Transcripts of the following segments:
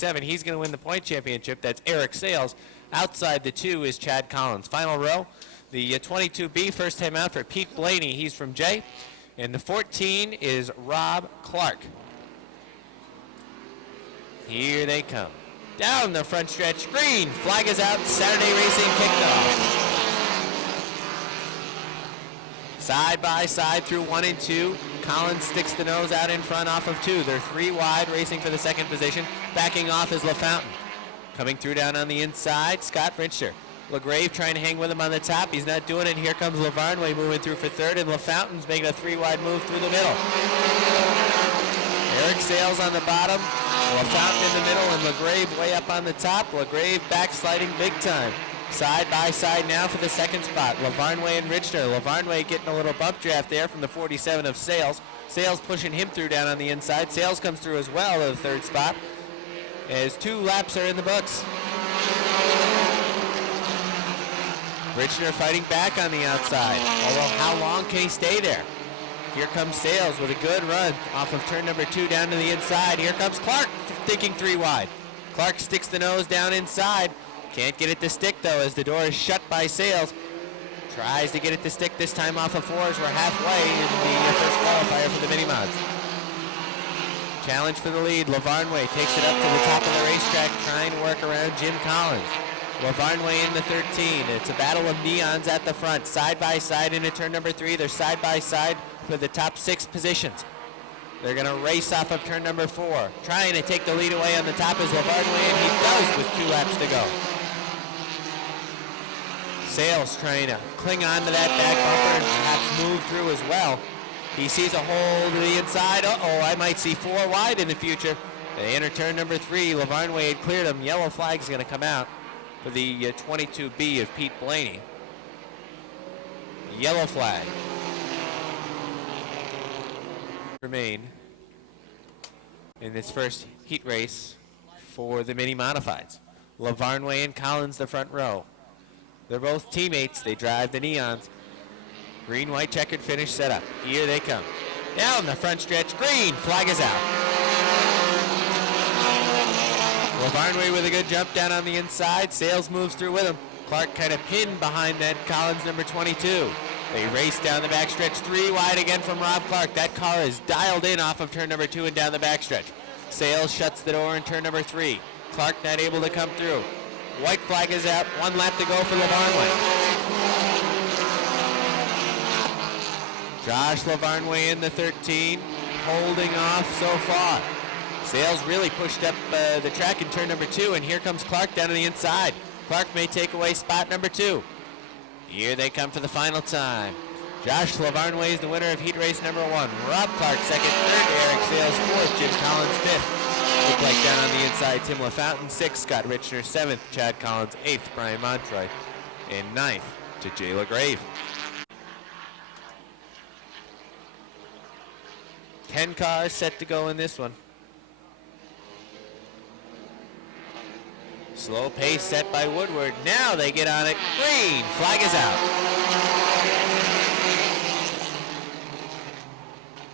7. He's going to win the point championship. That's Eric Sales. Outside the 2 is Chad Collins. Final row, the 22B, first time out for Pete Blaney. He's from J. And the 14 is Rob Clark. Here they come. Down the front stretch, green, flag is out, Saturday racing kicked off. Side by side through 1 and 2. Collins sticks the nose out in front off of 2. They're 3 wide, racing for the second position. Backing off is LaFountain. Coming through down on the inside, Scott Richter. LaGrave trying to hang with him on the top. He's not doing it. Here comes LaVarnway moving through for third, and LaFountain's making a 3 wide move through the middle. Eric Sales on the bottom, LaFountain in the middle, and LaGrave way up on the top. LaGrave backsliding big time. Side by side now for the second spot. LaVarnway and Richter. LaVarnway getting a little bump draft there from the 47 of Sales. Sales pushing him through down on the inside. Sales comes through as well to the third spot, as 2 laps are in the books. Richter fighting back on the outside, although how long can he stay there? Here comes Sales with a good run off of turn number 2 down to the inside. Here comes Clark thinking 3 wide. Clark sticks the nose down inside. Can't get it to stick though as the door is shut by Sales. Tries to get it to stick this time off of 4s. We're halfway in the first qualifier for the mini mods. Challenge for the lead. LaVarnway takes it up to the top of the racetrack, trying to work around Jim Collins. LaVarnway in the 13. It's a battle of neons at the front. Side by side into turn number 3. They're side by side for the top 6 positions. They're going to race off of turn number 4. Trying to take the lead away on the top is LaVarnway, and he does with 2 laps to go. Sales trying to cling on to that back bumper and perhaps move through as well. He sees a hole to the inside. Uh-oh, I might see 4 wide in the future. They enter turn number 3. LaVarnway had cleared him. Yellow flag's going to come out for the 22B of Pete Blaney. Yellow flag. Remain in this first heat race for the mini modifieds. LaVarnway and Collins the front row. They're both teammates. They drive the neons. Green, white, checkered finish set up. Here they come. Down the front stretch. Green. Flag is out. LaVarnway with a good jump down on the inside. Sales moves through with him. Clark kind of pinned behind that Collins number 22. They race down the backstretch. 3 wide again from Rob Clark. That car is dialed in off of turn number 2 and down the backstretch. Sales shuts the door in turn number 3. Clark not able to come through. White flag is out. 1 lap to go for LaVarnway. Josh LaVarnway in the 13, holding off so far. Sales really pushed up the track in turn number 2, and here comes Clark down to the inside. Clark may take away spot number 2. Here they come for the final time. Josh LaVarnway is the winner of heat race number 1. Rob Clark second, third, Eric Sales fourth, Jim Collins fifth. Look like down on the inside, Tim LaFountain 6th, Scott Richter 7th, Chad Collins 8th, Brian Montroy, and 9th to Jay LaGrave. 10 cars set to go in this one. Slow pace set by Woodward. Now they get on it. Green. Flag is out.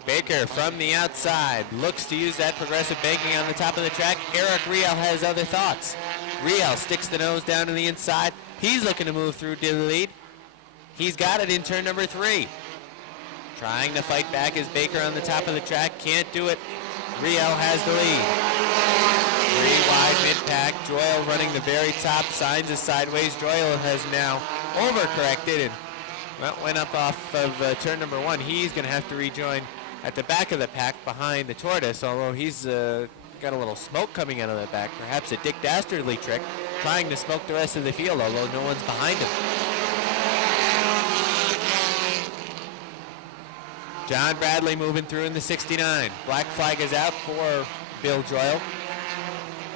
Baker from the outside looks to use that progressive banking on the top of the track. Eric Riel has other thoughts. Riel sticks the nose down to the inside. He's looking to move through to the lead. He's got it in turn number 3. Trying to fight back is Baker on the top of the track. Can't do it. Riel has the lead. 3 wide mid-pack. Joyle running the very top. Signs is sideways. Joyle has now overcorrected and went up off of turn number 1. He's going to have to rejoin at the back of the pack behind the Tortoise, although he's got a little smoke coming out of the back. Perhaps a Dick Dastardly trick, trying to smoke the rest of the field, although no one's behind him. John Bradley moving through in the 69. Black flag is out for Bill Joyle.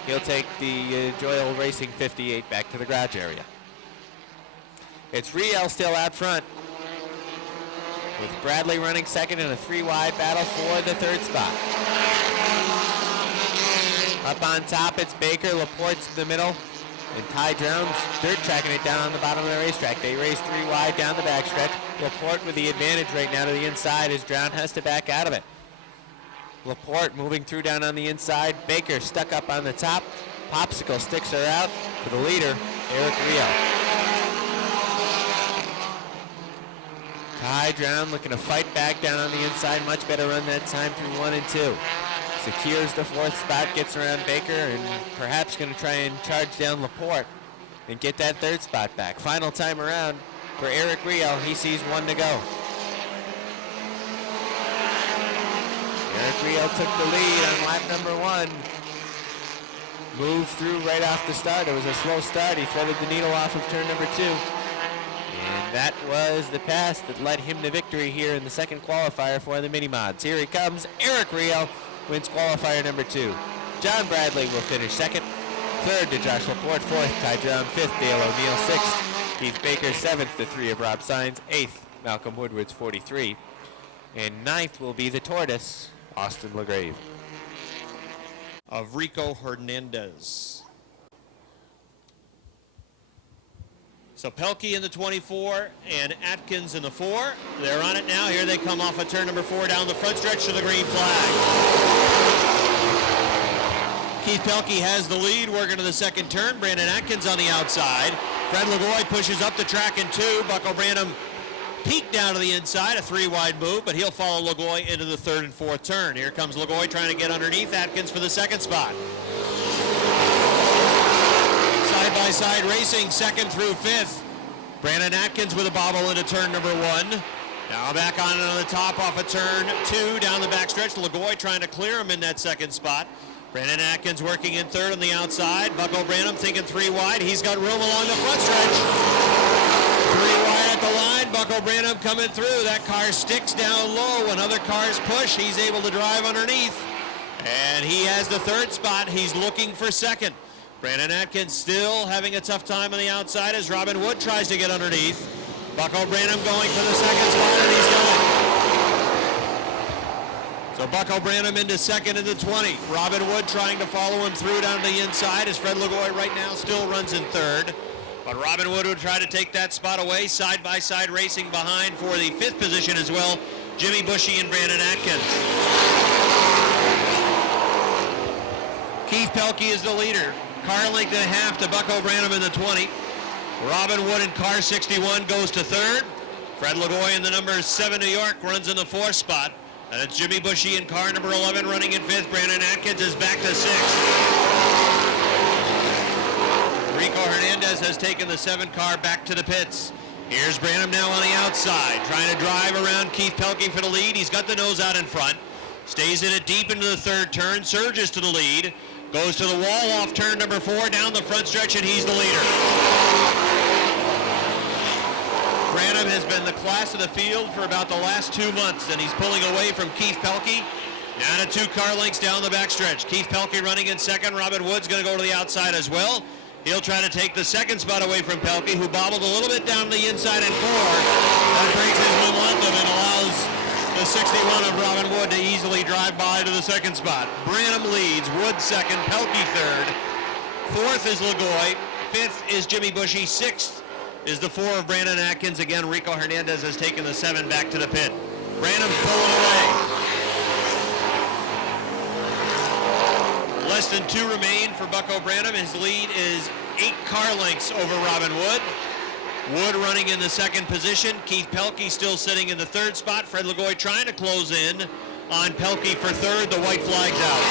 He'll take the Joyle Racing 58 back to the garage area. It's Riel still out front, with Bradley running second in a 3 wide battle for the 3rd spot. Up on top, it's Baker, Laporte's in the middle, and Ty Jones dirt tracking it down on the bottom of the racetrack. They race 3 wide down the backstretch. Laporte with the advantage right now to the inside as Drown has to back out of it. Laporte moving through down on the inside. Baker stuck up on the top. Popsicle sticks her out for the leader, Eric Rio. Ty Drown looking to fight back down on the inside. Much better run that time through 1 and 2. Secures the 4th spot, gets around Baker, and perhaps going to try and charge down Laporte and get that 3rd spot back. Final time around for Eric Rio. He sees 1 to go. Eric Rio took the lead on lap number 1. Moved through right off the start. It was a slow start. He threaded the needle off of turn number 2. And that was the pass that led him to victory here in the 2nd qualifier for the mini-mods. Here he comes. Eric Rio wins qualifier number 2. John Bradley will finish 2nd. 3rd to Josh Laporte. 4th, Ty Drown. 5th, Dale O'Neill. 6th, Keith Baker. 7th, the 3 of Rob Sines. 8th, Malcolm Woodward's 43. And 9th will be the tortoise, Austin LaGrave. Of Rico Hernandez. So Pelkey in the 24 and Atkins in the 4. They're on it now. Here they come off of turn number 4 down the front stretch to the green flag. Keith Pelkey has the lead, working to the 2nd turn. Brandon Atkins on the outside. Fred Lagoy pushes up the track in 2. Bucko Branham peeked down to the inside, a 3-wide move, but he'll follow Lagoy into the 3rd and 4th turn. Here comes Lagoy trying to get underneath Atkins for the 2nd spot. Side-by-side racing, 2nd through 5th. Brandon Atkins with a bobble into turn number 1. Now back on the top off of turn 2, down the backstretch. Lagoy trying to clear him in that 2nd spot. Brandon Atkins working in 3rd on the outside. Bucko Branham thinking 3 wide. He's got room along the front stretch. 3 wide at the line. Bucko Branham coming through. That car sticks down low. When other cars push, he's able to drive underneath. And he has the 3rd spot. He's looking for 2nd. Brandon Atkins still having a tough time on the outside as Robin Wood tries to get underneath. Bucko Branham going for the 2nd spot, and he's got it. So Bucko Branham into 2nd in the 20. Robin Wood trying to follow him through down the inside as Fred Lagoy right now still runs in 3rd. But Robin Wood would try to take that spot away. Side-by-side racing behind for the 5th position as well. Jimmy Bushy and Brandon Atkins. Keith Pelkey is the leader. Car length and a half to Bucko Branham in the 20. Robin Wood in car 61 goes to 3rd. Fred Lagoy in the number 7 New York runs in the 4th spot. And it's Jimmy Bushy in car number 11 running in 5th. Brandon Atkins is back to 6th. Rico Hernandez has taken the 7 car back to the pits. Here's Branham now on the outside, trying to drive around Keith Pelkey for the lead. He's got the nose out in front. Stays in it deep into the 3rd turn, surges to the lead. Goes to the wall off turn number 4, down the front stretch, and he's the leader. Branham has been the class of the field for about the last 2 months, and he's pulling away from Keith Pelkey. Down to 2 car lengths down the backstretch. Keith Pelkey running in 2nd. Robin Wood's going to go to the outside as well. He'll try to take the 2nd spot away from Pelkey, who bobbled a little bit down the inside in 4. That breaks his momentum and allows the 61 of Robin Wood to easily drive by to the 2nd spot. Branham leads, Wood 2nd, Pelkey 3rd. 4th is Lagoy. 5th is Jimmy Bushy. 6th is the 4 of Brandon Atkins. Again, Rico Hernandez has taken the 7 back to the pit. Branham's pulling away. Less than 2 remain for Bucko Branham. His lead is 8 car lengths over Robin Wood. Wood running in the 2nd position. Keith Pelkey still sitting in the 3rd spot. Fred Lagoy trying to close in on Pelkey for 3rd. The white flag's out.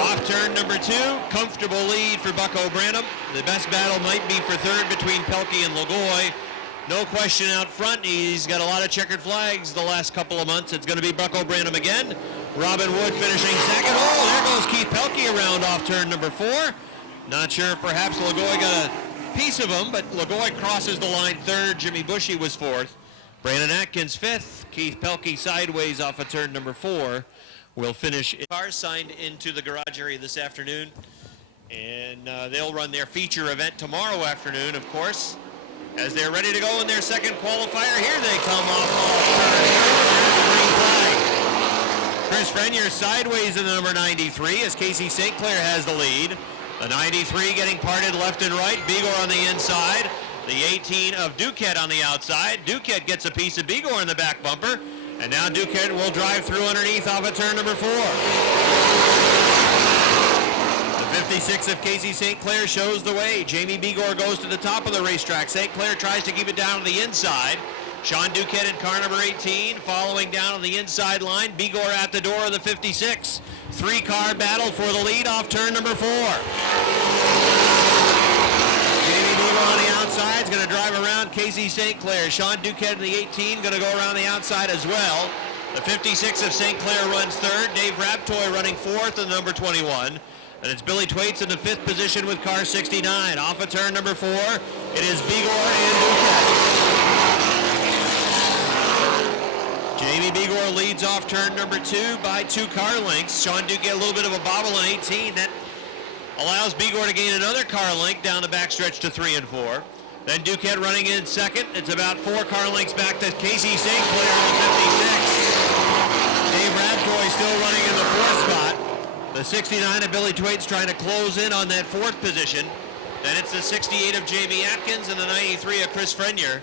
Off turn number 2. Comfortable lead for Bucko Branham. The best battle might be for 3rd between Pelkey and Lagoy. No question out front. He's got a lot of checkered flags the last couple of months. It's going to be Bucko Branham again. Robin Wood finishing 2nd. Oh, there goes Keith Pelkey around off turn number 4. Not sure if perhaps Lagoy got a piece of him, but Lagoy crosses the line 3rd. Jimmy Bushy was 4th. Brandon Atkins 5th. Keith Pelkey sideways off of turn number 4 will finish. Cars signed into the garage area this afternoon, and they'll run their feature event tomorrow afternoon, of course, as they're ready to go in their 2nd qualifier. Here they come off turn. Chris Frenier sideways in the number 93 as Casey St. Clair has the lead. The 93 getting parted left and right. Bigor on the inside. The 18 of Duquette on the outside. Duquette gets a piece of Bigor in the back bumper. And now Duquette will drive through underneath off of turn number 4. The 56 of Casey St. Clair shows the way. Jamie Bigor goes to the top of the racetrack. St. Clair tries to keep it down to the inside. Sean Duquette in car number 18, following down on the inside line. Bigor at the door of the 56. 3-car battle for the lead off turn number 4. Jamie Bigor on the outside is going to drive around Casey St. Clair. Sean Duquette in the 18 going to go around the outside as well. The 56 of St. Clair runs third. Dave Raptoy running fourth in number 21. And it's Billy Twaits in the 5th position with car 69. Off of turn number 4, it is Bigor and Duquette. Jamie Bigor leads off turn number 2 by 2 car lengths. Sean Duquette a little bit of a bobble in 18. That allows Bigor to gain another car length down the backstretch to 3 and 4. Then Duquette running in second. It's about 4 car lengths back to Casey St. Clair in the 56. Dave Raptoy still running in the 4th spot. The 69 of Billy Twaits trying to close in on that 4th position. Then it's the 68 of Jamie Atkins and the 93 of Chris Frenier.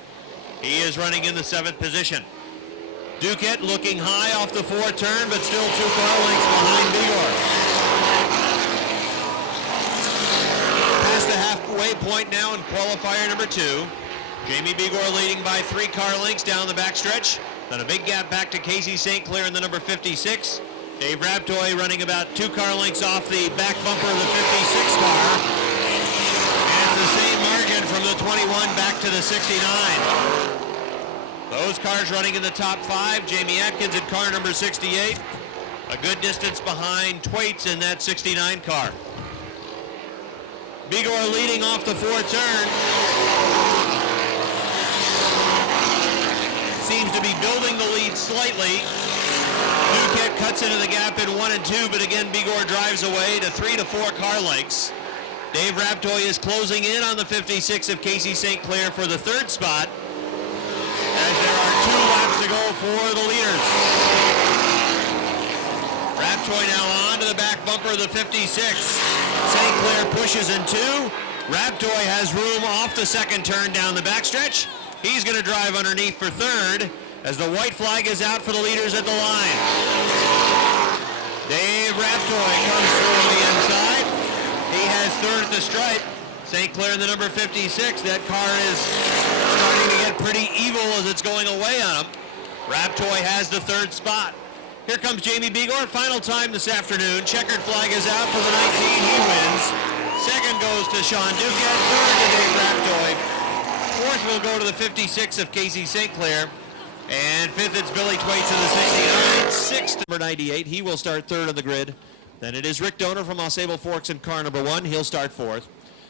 He is running in the 7th position. Duquette looking high off the 4th turn, but still 2 car lengths behind Bigor. Past the halfway point now in qualifier number 2. Jamie Bigor leading by 3 car lengths down the backstretch. Then a big gap back to Casey St. Clair in the number 56. Dave Raptoy running about 2 car lengths off the back bumper of the 56 car. And it's the same margin from the 21 back to the 69. Those cars running in the top 5. Jamie Atkins in car number 68. A good distance behind Twaits in that 69 car. Bigor leading off the 4th turn. Seems to be building the lead slightly. Duquette cuts into the gap in 1 and 2, but again Bigor drives away to 3 to 4 car lengths. Dave Raptoy is closing in on the 56 of Casey St. Clair for the 3rd spot, as there are 2 laps to go for the leaders. Raptoy now on to the back bumper of the 56. St. Clair pushes in 2. Raptoy has room off the 2nd turn down the backstretch. He's going to drive underneath for 3rd as the white flag is out for the leaders at the line. Dave Raptoy comes through on the inside. He has 3rd at the stripe. St. Clair in the number 56. That car is starting to get pretty evil as it's going away on him. Raptoy has the 3rd spot. Here comes Jamie Bigor. Final time this afternoon. Checkered flag is out for the 19. He wins. 2nd goes to Sean Duquette. 3rd to Dave Raptoy. 4th will go to the 56 of Casey St. Clair. And 5th, it's Billy Twaits in the 69. 6th, number 98. He will start 3rd on the grid. Then it is Rick Donor from Ausable Forks in car number 1. He'll start 4th.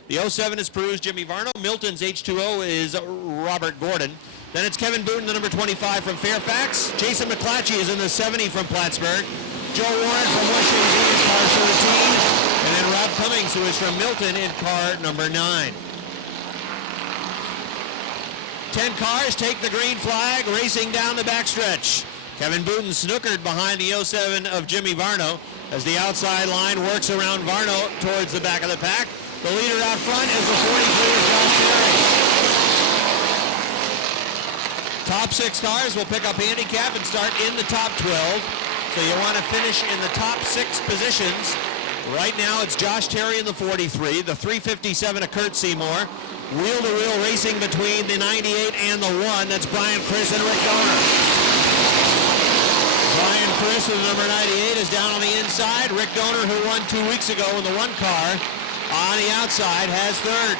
The 07 is Peru's Jimmy Varno. Milton's H2O is Robert Gordon. Then it's Kevin Booten, the number 25 from Fairfax. Jason McClatchy is in the 70 from Plattsburgh. Joe Warren from West Shazy in car 13. And then Rob Cummings, who is from Milton, in car number 9. 10 cars take the green flag, racing down the backstretch. Kevin Booten snookered behind the 07 of Jimmy Varno as the outside line works around Varno towards the back of the pack. The leader out front is the 43 of Josh Terry. Top 6 cars will pick up handicap and start in the top 12. So you want to finish in the top 6 positions. Right now it's Josh Terry in the 43, the 357 of Kurt Seymour. Wheel-to-wheel racing between the 98 and the 1. That's Brian Chris and Rick Donor. Brian Chris, with number 98, is down on the inside. Rick Donor, who won 2 weeks ago in the 1 car, on the outside, has 3rd.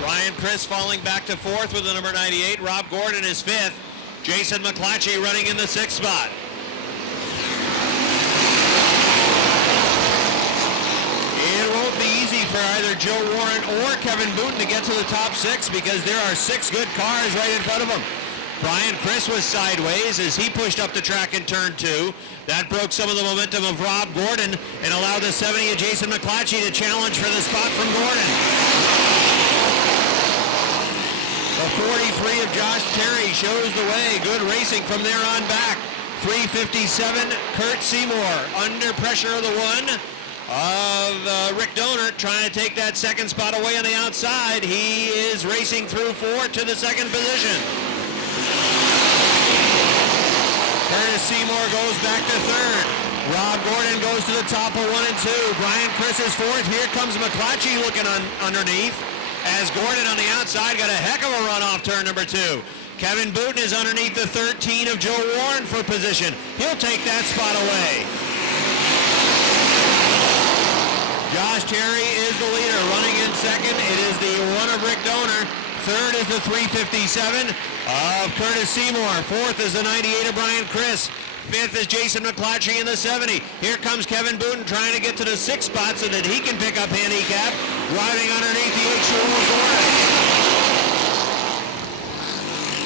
Brian Chris falling back to 4th with the number 98. Rob Gordon is 5th. Jason McClatchy running in the 6th spot. It won't be easy for either Joe Warren or Kevin Booten to get to the top 6 because there are 6 good cars right in front of them. Brian Chris was sideways as he pushed up the track in turn 2. That broke some of the momentum of Rob Gordon and allowed the 70 of Jason McClatchy to challenge for the spot from Gordon. The 43 of Josh Terry shows the way. Good racing from there on back. 357, Kurt Seymour under pressure of the 1. of Rick Donor, trying to take that second spot away on the outside. He is racing through 4 to the second position. Curtis Seymour goes back to third. Rob Gordon goes to the top of 1 and 2. Brian Chris is fourth. Here comes McClatchy looking underneath, as Gordon on the outside got a heck of a run off turn number 2. Kevin Booten is underneath the 13 of Joe Warren for position. He'll take that spot away. Josh Terry is the leader, running in second. It is the 1 of Rick Donor. Third is the 357 of Curtis Seymour. Fourth is the 98 of Brian Chris. Fifth is Jason McClatchy in the 70. Here comes Kevin Booten trying to get to the 6th spot so that he can pick up handicap. Driving underneath the 8 of Gordon.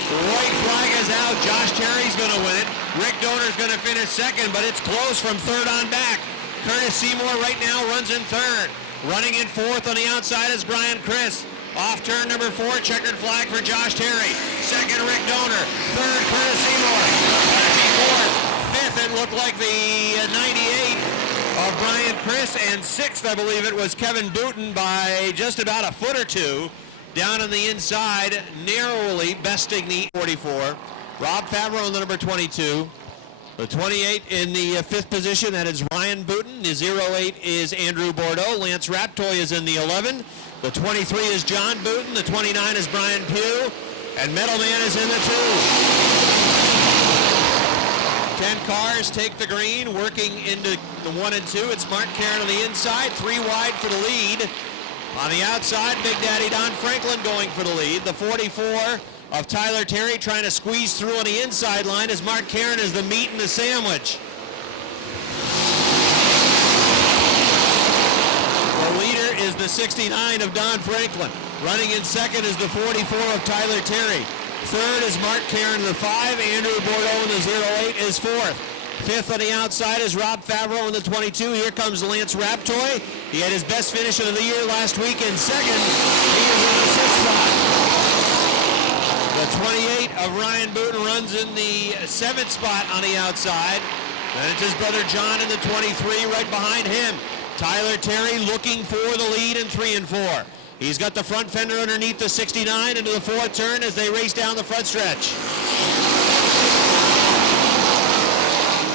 White flag is out. Josh Terry's going to win it. Rick Donor's going to finish second, but it's close from third on back. Curtis Seymour right now runs in third. Running in fourth on the outside is Brian Chris. Off turn number 4, checkered flag for Josh Terry. Second, Rick Donor. Third, Curtis Seymour. McClatchy fourth. Fifth, it looked like the 98 of Brian Chris. And sixth, I believe it was Kevin Booten by just about a foot or two. Down on the inside, narrowly besting the 44. Rob Favreau in the number 22. The 28 in the 5th position, that is Ryan Booten. The 08 is Andrew Bordeaux. Lance Raptoy is in the 11. The 23 is John Booten. The 29 is Brian Pugh. And Metal Man is in the 2. 10 cars take the green, working into the 1 and 2. It's Mark Caron on the inside, 3 wide for the lead. On the outside, Big Daddy Don Franklin going for the lead. The 44 of Tyler Terry trying to squeeze through on the inside line as Mark Caron is the meat in the sandwich. The leader is the 69 of Don Franklin. Running in second is the 44 of Tyler Terry. Third is Mark Caron, the 5. Andrew Bordeaux in the 08 is fourth. Fifth on the outside is Rob Favreau in the 22. Here comes Lance Raptoy. He had his best finish of the year last week in second. He is in the 6th spot. The 28 of Ryan Booten runs in the 7th spot on the outside. And it's his brother John in the 23 right behind him. Tyler Terry looking for the lead in 3 and 4. He's got the front fender underneath the 69 into the 4th turn as they race down the front stretch.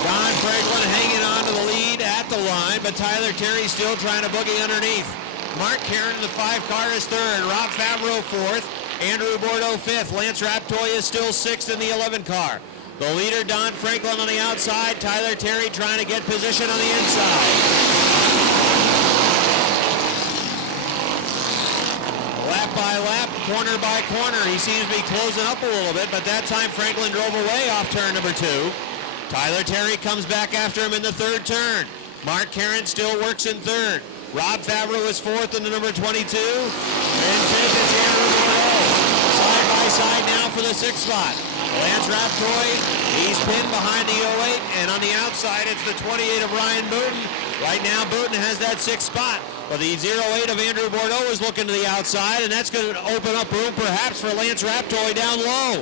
Don Franklin hanging on to the lead at the line, but Tyler Terry still trying to boogie underneath. Mark Caron in the 5 car is third. Rob Favreau fourth. Andrew Bordeaux fifth. Lance Raptoy is still sixth in the 11 car. The leader, Don Franklin, on the outside. Tyler Terry trying to get position on the inside. Lap by lap, corner by corner. He seems to be closing up a little bit, but that time Franklin drove away off turn number 2. Tyler Terry comes back after him in the 3rd turn. Mark Caron still works in 3rd. Rob Favreau is 4th in the number 22. And 5th is Andrew Bordeaux. Side by side now for the 6th spot. Lance Raptoy, he's pinned behind the 08, and on the outside it's the 28 of Ryan Booten. Right now Booten has that 6th spot, but the 08 of Andrew Bordeaux is looking to the outside, and that's going to open up room perhaps for Lance Raptoy down low.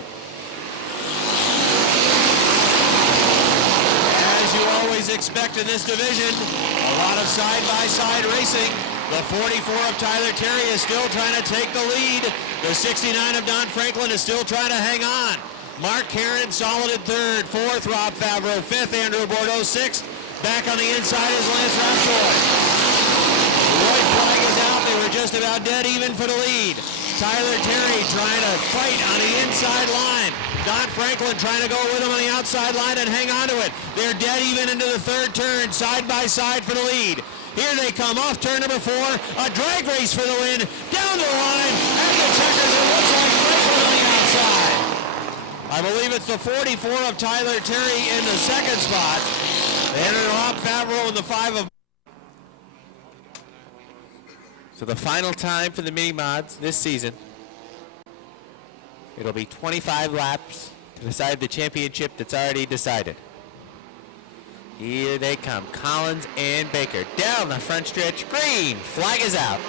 As you always expect in this division, a lot of side-by-side racing. The 44 of Tyler Terry is still trying to take the lead. The 69 of Don Franklin is still trying to hang on. Mark Caron solid in 3rd. 4th, Rob Favreau. 5th, Andrew Bordeaux. 6th, back on the inside is Lance Raptoy. The white flag is out. They were just about dead even for the lead. Tyler Terry trying to fight on the inside line. Don Franklin trying to go with him on the outside line and hang on to it. They're dead even into the 3rd turn, side by side for the lead. Here they come off turn number 4. A drag race for the win. Down the line. And the checkers. It looks like Franklin on the outside. I believe it's the 44 of Tyler Terry in the 2nd spot. And Rob Favreau in the 5 of. So the final time for the mini mods this season, it'll be 25 laps to decide the championship that's already decided. Here they come, Collins and Baker down the front stretch. Green flag is out.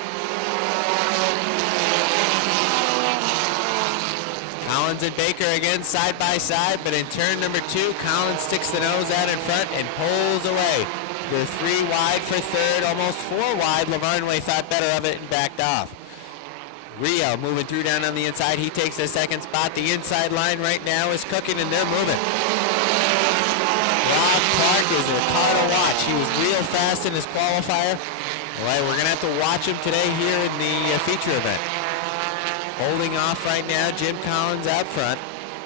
Collins and Baker again side by side, but in turn number 2, Collins sticks the nose out in front and pulls away. They're 3 wide for third, almost 4 wide. Lavarnway thought better of it and backed off. Rio moving through down on the inside. He takes the second spot. The inside line right now is cooking, and they're moving. Rob Clark is a car to watch. He was real fast in his qualifier. All right, we're going to have to watch him today here in the feature event. Holding off right now, Jim Collins out front.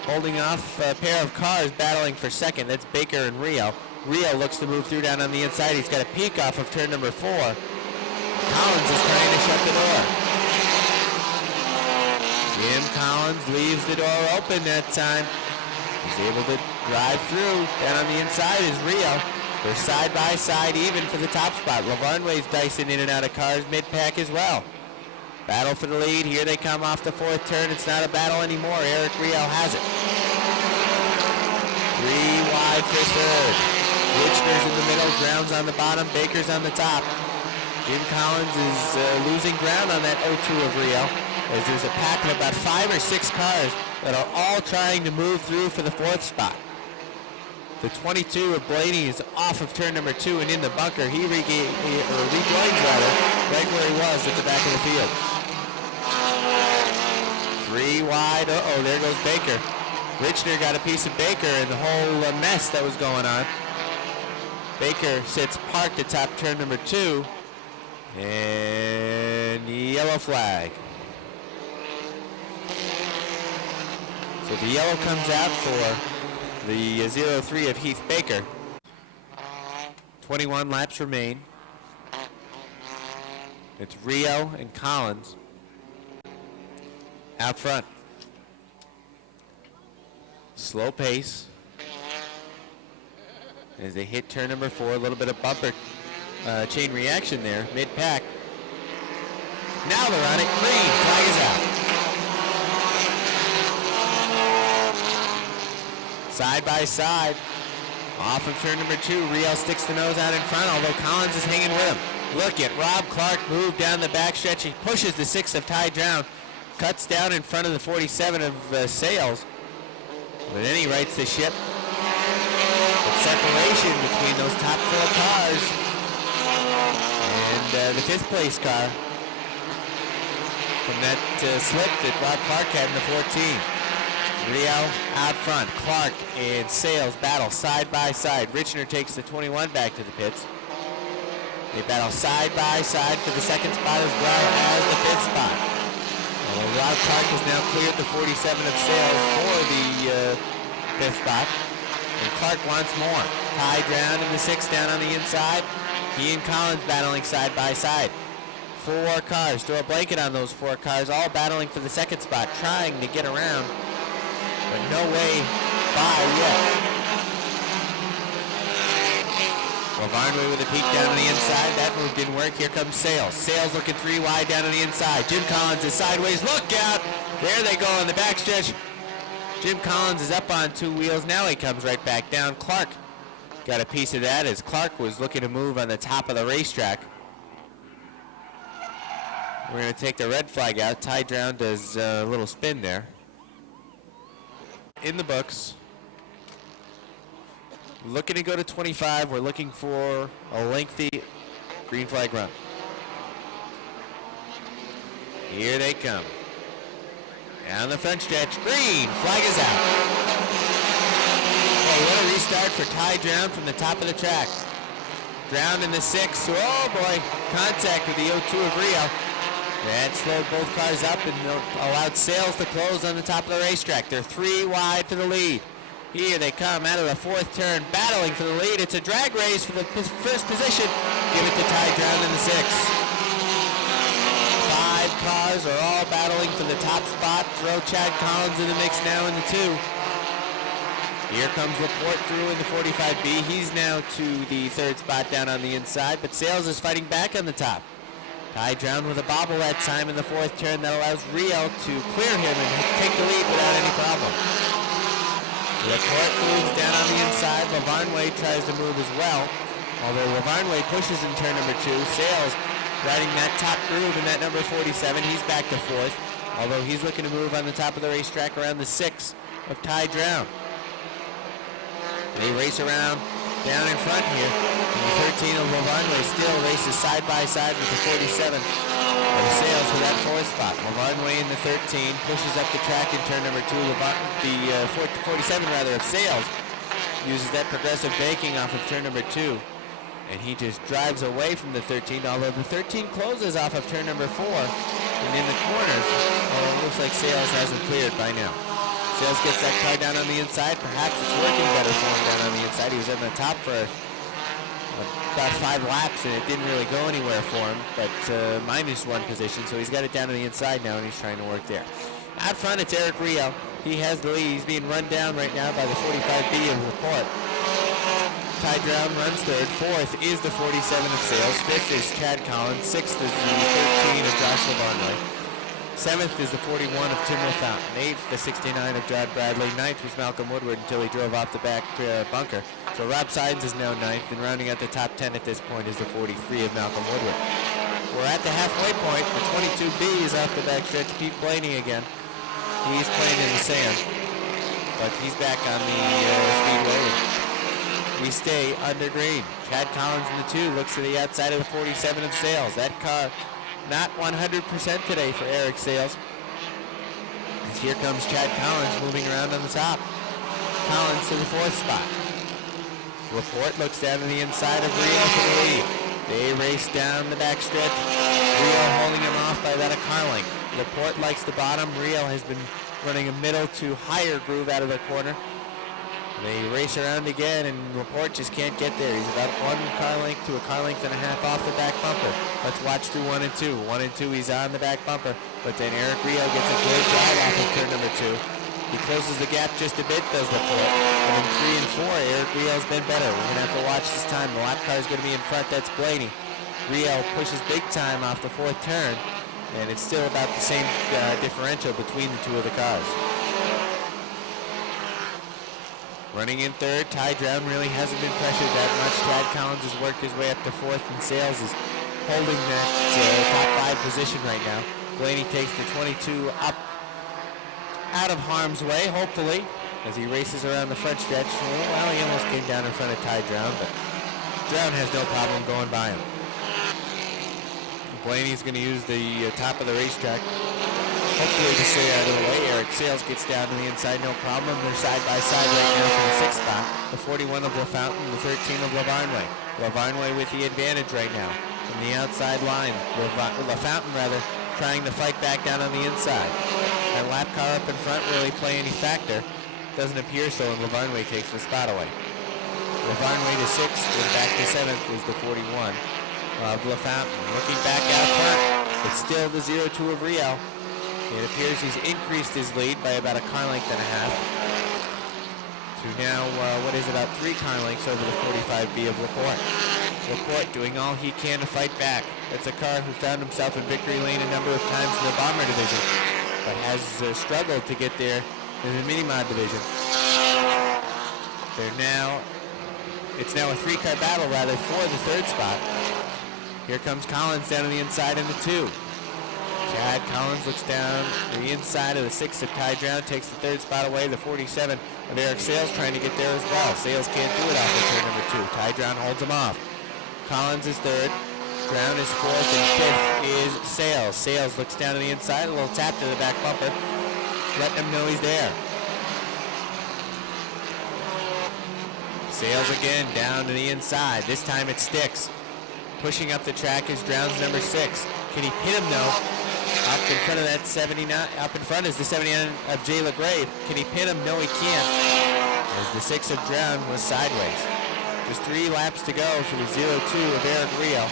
Holding off a pair of cars battling for second. That's Baker and Rio. Rio looks to move through down on the inside. He's got a peek off of turn number 4. Collins is trying to shut the door. Jim Collins leaves the door open that time. He's able to drive through. Down on the inside is Rio. They're side by side even for the top spot. Lavarnway's dicing in and out of cars mid-pack as well. Battle for the lead. Here they come off the 4th turn. It's not a battle anymore. Eric Rio has it. 3 wide for third. Witchner's in the middle. Brown's on the bottom. Baker's on the top. Jim Collins is losing ground on that 0-2 of Rio, as there's a pack of about 5 or 6 cars that are all trying to move through for the 4th spot. The 22 of Blaney is off of turn number 2 and in the bunker. He rejoins right where he was at the back of the field. 3 wide. Uh-oh, there goes Baker. Richner got a piece of Baker in the whole mess that was going on. Baker sits parked atop turn number 2. And yellow flag. So the yellow comes out for the 0-3 of Heath Baker. 21 laps remain. It's Rio and Collins out front. Slow pace as they hit turn number 4. A little bit of bumper chain reaction there, mid-pack. Now they're on it. Green flag is out. Side by side. Off of turn number 2, Rio sticks the nose out in front, although Collins is hanging with him. Look at Rob Clark move down the backstretch. He pushes the 6 of Ty Drown, cuts down in front of the 47 of Sales. But then he rights the ship. But separation between those top 4 cars and the 5th place car from that slip that Rob Clark had in the 14. Rio out front. Clark and Sales battle side by side. Richner takes the 21 back to the pits. They battle side by side for the 2nd spot as well as the 5th spot. Well, Rob Clark has now cleared the 47 of Sales for the 5th spot. And Clark wants more. Ty Drown in the 6 down on the inside. He and Collins battling side by side. 4 cars. Throw a blanket on those 4 cars, all battling for the 2nd spot, trying to get around. But no way by yet. Lavarnway with a peek down on the inside. That move didn't work. Here comes Sales. Sales looking 3 wide down on the inside. Jim Collins is sideways. Look out! There they go on the backstretch. Jim Collins is up on 2 wheels. Now he comes right back down. Clark got a piece of that as Clark was looking to move on the top of the racetrack. We're going to take the red flag out. Ty Drown does a little spin there. In the books. Looking to go to 25. We're looking for a lengthy green flag run. Here they come. Down the front stretch. Green flag is out. Oh, what a restart for Ty Drown from the top of the track. Drown in the 6. Oh boy. Contact with the 0-2 of Rio. That slowed both cars up and allowed Sales to close on the top of the racetrack. They're 3 wide for the lead. Here they come out of the 4th turn, battling for the lead. It's a drag race for the first position. Give it to Ty Drown in the 6. 5 cars are all battling for the top spot. Throw Chad Collins in the mix now in the 2. Here comes Laporte through in the 45B. He's now to the 3rd spot down on the inside, but Sales is fighting back on the top. Ty Drown with a bobble that time in the 4th turn that allows Rio to clear him and take the lead without any problem. Laporte moves down on the inside. Lavarnway tries to move as well, although Lavarnway pushes in turn number 2. Sales riding that top groove in that number 47. He's back to 4th, although he's looking to move on the top of the racetrack around the 6 of Ty Drown. They race around down in front here. The 13 of Lavarnway still races side by side with the 47 of Sales for that fourth spot. Lavarnway in the 13 pushes up the track in turn number 2. The 47 of Sales uses that progressive braking off of turn number 2. And he just drives away from the 13, although the 13 closes off of turn number 4. And in the corners, it looks like Sales hasn't cleared by now. Sales gets that car down on the inside. Perhaps it's working better for him down on the inside. He was on the top for about 5 laps, and it didn't really go anywhere for him, but -1 position. So he's got it down on the inside now, and he's trying to work there. Out front, it's Eric Rio. He has the lead. He's being run down right now by the 45B of Laporte. Ty Brown runs third. Fourth is the 47 of Sales. Fifth is Chad Collins. Sixth is the 13 of Joshua Barnway. Seventh is the 41 of Tim LaFountain. Eighth, the 69 of John Bradley. Ninth was Malcolm Woodward until he drove off the back bunker. So Rob Sidens is now ninth, and rounding out the top 10 at this point is the 43 of Malcolm Woodward. We're at the halfway point. The 22B is off the back stretch. Pete Blaney again. He's playing in the sand, but he's back on the speedway. We stay under green. Chad Collins in the 2 looks to the outside of the 47 of Sales. That car not 100% today for Eric Sales. As here comes Chad Collins moving around on the top. Collins to the 4th spot. Laporte looks down to the inside of Rio for the lead. They race down the back stretch. Rio holding him off by about a car length. Laporte likes the bottom. Rio has been running a middle to higher groove out of the corner. They race around again, and Laporte just can't get there. He's about 1 car length to a car length and a half off the back bumper. Let's watch through 1 and 2. 1 and 2, he's on the back bumper, but then Eric Rio gets a good drive off of turn number 2. He closes the gap just a bit, does Laporte. But in 3 and 4, Eric Rio's been better. We're going to have to watch this time. The lap car is going to be in front. That's Blaney. Rio pushes big time off the 4th turn, and it's still about the same differential between the 2 of the cars. Running in 3rd, Ty Brown really hasn't been pressured that much. Chad Collins has worked his way up to 4th, and Sales is holding that top 5 position right now. Blaney takes the 22 up out of harm's way, hopefully, as he races around the front stretch. Well, he almost came down in front of Ty Brown, but Brown has no problem going by him. Blaney's going to use the top of the racetrack, hopefully to stay out of the way. Eric Sales gets down to the inside, no problem. They're side by side right now for the 6th spot. The 41 of LaFountain, the 13 of Lavarnway. Lavarnway with the advantage right now from the outside line. LaFountain, trying to fight back down on the inside. That lap car up in front really play any factor. Doesn't appear so, and Lavarnway takes the spot away. Lavarnway to 6th, and back to 7th is the 41 of LaFountain. Looking back out front, it's still the 02 of Rio. It appears he's increased his lead by about a car length and a half to now, about 3 car lengths over the 45B of Laporte. Laporte doing all he can to fight back. That's a car who found himself in victory lane a number of times in the Bomber division, but has struggled to get there in the Mini-Mod division. It's now a 3-car battle for the 3rd spot. Here comes Collins down on the inside in the 2. Chad Collins looks down the inside of the 6 of Ty Brown, takes the 3rd spot away. The 47 of Eric Sales trying to get there as well. Sales can't do it off of turn number 2. Ty Brown holds him off. Collins is 3rd. Brown is 4th, and 5th is Sales. Sales looks down to the inside, a little tap to the back bumper, letting him know he's there. Sales again down to the inside. This time it sticks. Pushing up the track is Brown's number 6. Can he pin him though? Up in front of that 79, up in front is the 79 of Jay LaGrave. Can he pin him? No, he can't. As the 6 of Brown was sideways. Just 3 laps to go for the 02 of Eric Rio.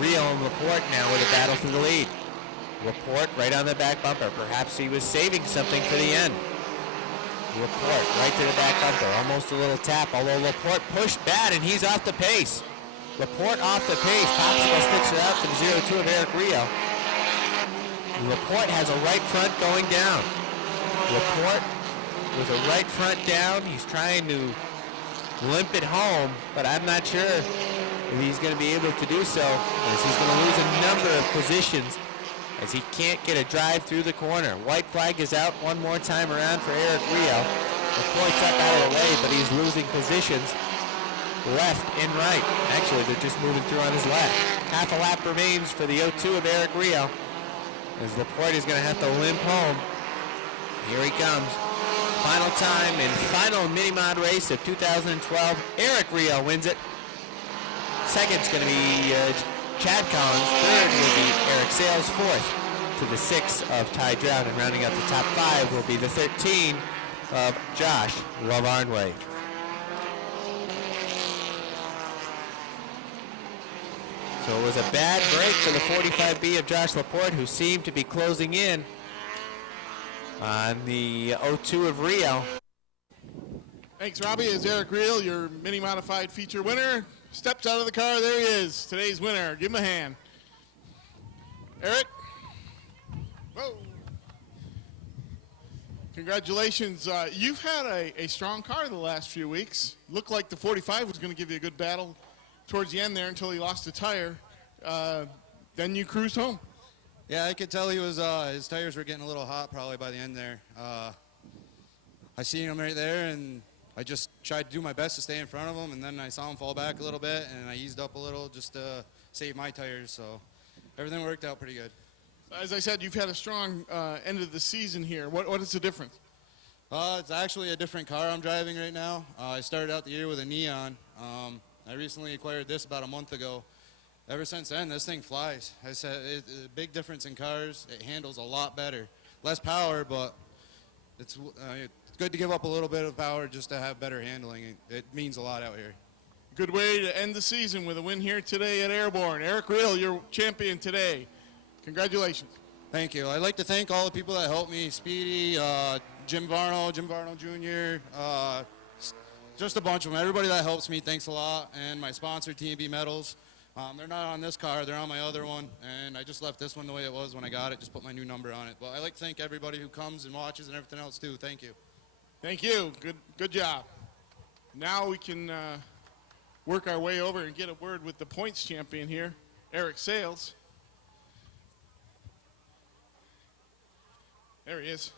Rio and Laporte now with a battle for the lead. Laporte right on the back bumper. Perhaps he was saving something for the end. Laporte right to the back bumper. Almost a little tap, although Laporte pushed bad and he's off the pace. Laporte off the pace. Popsicle sticks it out for the 02 of Eric Rio. Laporte has a right front going down. Laporte with a right front down. He's trying to limp it home, but I'm not sure if he's going to be able to do so, as he's going to lose a number of positions as he can't get a drive through the corner. White flag is out one more time around for Eric Rio. Laporte's up out of the way, but he's losing positions. left and right. Actually, they're just moving through on his left. Half a lap remains for the 02 of Eric Rio, as Laporte is going to have to limp home. Here he comes. Final time and final mini-mod race of 2012. Eric Rio wins it. Second's going to be Chad Collins. Third will be Eric Sales. Fourth to the 6 of Ty Drought. And rounding out the top 5 will be the 13 of Josh Lavarnway. So it was a bad break for the 45B of Josh Laporte, who seemed to be closing in on the 02 of Rio. Thanks, Robbie. As Eric Rio, your mini modified feature winner, steps out of the car. There he is, today's winner. Give him a hand. Eric. Whoa. Congratulations. You've had a strong car the last few weeks. Looked like the 45 was going to give you a good battle towards the end there until he lost a tire. Then you cruised home. Yeah, I could tell he was, his tires were getting a little hot probably by the end there. I seen him right there, and I just tried to do my best to stay in front of him, and then I saw him fall back a little bit, and I eased up a little just to save my tires, so everything worked out pretty good. As I said, you've had a strong end of the season here. What is the difference? It's actually a different car I'm driving right now. I started out the year with a Neon. I recently acquired this about a month ago. Ever since then, this thing flies. I said, a big difference in cars. It handles a lot better. Less power, but it's good to give up a little bit of power just to have better handling. It means a lot out here. Good way to end the season with a win here today at Airborne. Eric Real, your champion today. Congratulations. Thank you. I'd like to thank all the people that helped me. Speedy, Jim Varno Jr., just a bunch of them. Everybody that helps me, thanks a lot. And my sponsor, T&B Metals. They're not on this car, they're on my other one, and I just left this one the way it was when I got it, just put my new number on it. But I like to thank everybody who comes and watches and everything else too. Thank you. Thank you. Good job. Now we can work our way over and get a word with the points champion here, Eric Sales. There he is.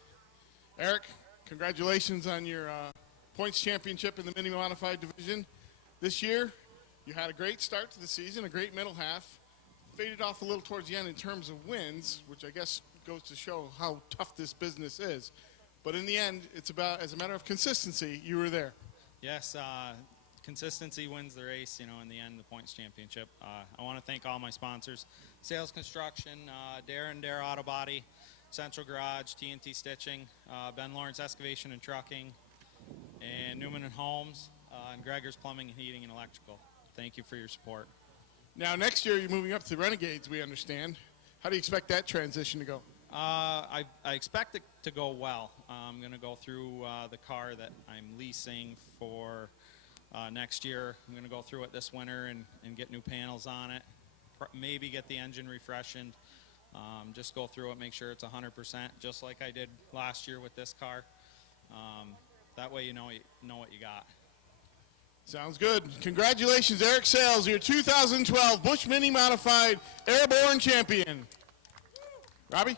Eric, congratulations on your points championship in the mini modified division this year. You had a great start to the season, a great middle half, faded off a little towards the end in terms of wins, which I guess goes to show how tough this business is. But in the end, it's about, as a matter of consistency, you were there. Yes, consistency wins the race, in the end, the points championship. I want to thank all my sponsors, Sales Construction, Dare Auto Body, Central Garage, TNT Stitching, Ben Lawrence Excavation and Trucking, and Newman and Holmes, and Gregor's Plumbing and Heating and Electrical. Thank you for your support. Now, next year, you're moving up to the Renegades, we understand. How do you expect that transition to go? I expect it to go well. I'm going to go through the car that I'm leasing for next year. I'm going to go through it this winter and get new panels on it, maybe get the engine refreshened, just go through it, make sure it's 100%, just like I did last year with this car. That way you know what you got. Sounds good. Congratulations, Eric Sales, your 2012 Busch Mini Modified Airborne Champion. Robbie?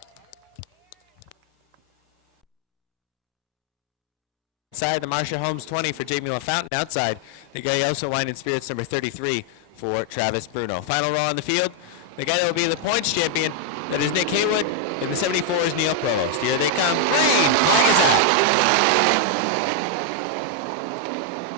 Inside the Marcia Holmes 20 for Jamie LaFountain. Outside the Gayoso Wine and Spirits number 33 for Travis Bruno. Final row on the field. The guy that will be the points champion, that is Nick Haywood, and the 74 is Neil Provost. Here they come. Green, flag is out.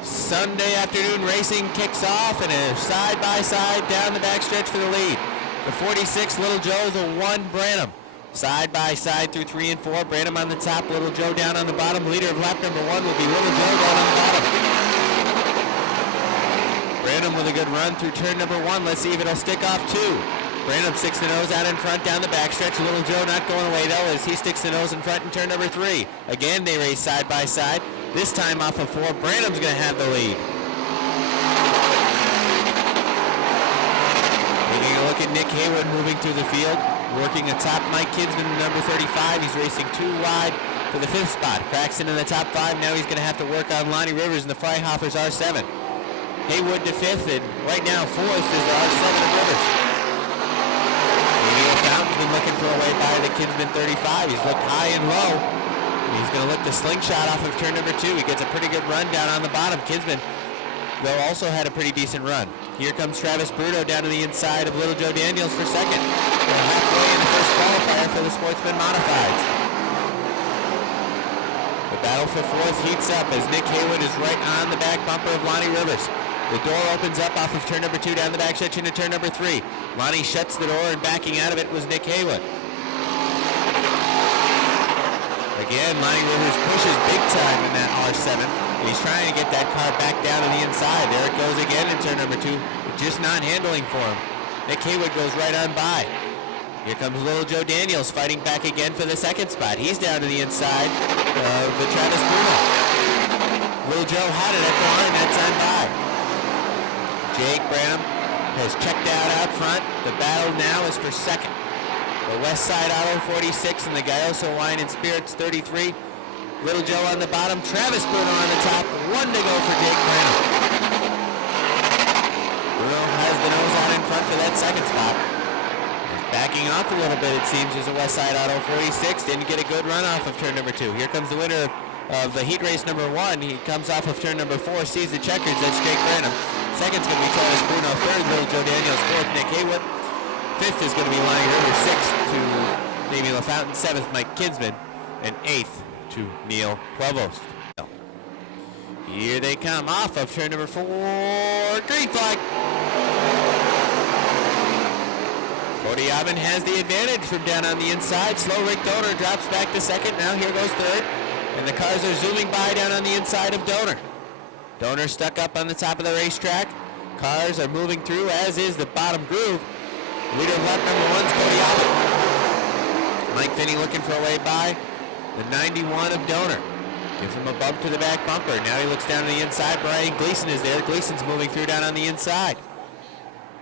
Sunday afternoon racing kicks off, and a side-by-side down the backstretch for the lead. The 46, Little Joe, the 1, Branham. Side-by-side through 3 and 4. Branham on the top, Little Joe down on the bottom. Leader of lap number 1 will be Little Joe down on the bottom. Branham with a good run through turn number 1. Let's see if it'll stick off 2. Branham sticks the nose out in front down the backstretch. Little Joe not going away, though, as he sticks the nose in front in turn number 3. Again, they race side-by-side. This time off of 4, Branham's going to have the lead. Taking a look at Nick Haywood moving through the field, working atop Mike Kinsman, number 35. He's racing 2 wide for the 5th spot. Craxton in the top 5. Now he's going to have to work on Lonnie Rivers and the Freihoffers R7. Haywood to 5th, and right now 4th is the R7 of Rivers. Emil Fountain's been looking for a way by the Kinsman 35. He's looked high and low. He's going to look the slingshot off of turn number 2. He gets a pretty good run down on the bottom. Kinsman though, also had a pretty decent run. Here comes Travis Bruno down to the inside of Little Joe Daniels for second. We're halfway in the first qualifier for the Sportsman Modifieds. The battle for fourth heats up as Nick Haywood is right on the back bumper of Lonnie Rivers. The door opens up off of turn number 2 down the back stretch into turn number 3. Lonnie shuts the door, and backing out of it was Nick Haywood. Again, Lonnie Rivers pushes big time in that R7, and he's trying to get that car back down to the inside. There it goes again in turn number 2, just not handling for him. Nick Haywood goes right on by. Here comes Little Joe Daniels fighting back again for the second spot. He's down to the inside of the Travis Bruno. Little Joe had it at the line that time by. Jake Branham has checked out front. The battle now is for second. The West Side Auto 46 and the Gayoso Wine and Spirits 33. Little Joe on the bottom, Travis Bruno on the top. One to go for Jake Branham. Bruno has the nose out in front for that second spot. He's backing off a little bit, it seems, as a West Side Auto 46. Didn't get a good run off of turn number 2. Here comes the winner of the heat race number 1. He comes off of turn number 4, sees the checkers. That's Jake Branham. Second's going to be Travis Bruno. Third, Little Joe Daniels. Fourth, Nick Haywood. Fifth is going to be Lonnie Rivers. Sixth to Davey LaFountain. Seventh, Mike Kinsman. And eighth to Neil Provost. Here they come off of turn number 4. Green flag. Cody Aubin has the advantage from down on the inside. Slow Rick Donor drops back to second. Now here goes third. And the cars are zooming by down on the inside of Donor. Donor stuck up on the top of the racetrack. Cars are moving through, as is the bottom groove. Leader of lap number 1's Cody Aubin. Mike Finney looking for a way by. The 91 of Donor gives him a bump to the back bumper. Now he looks down to the inside. Brian Gleason is there. Gleason's moving through down on the inside.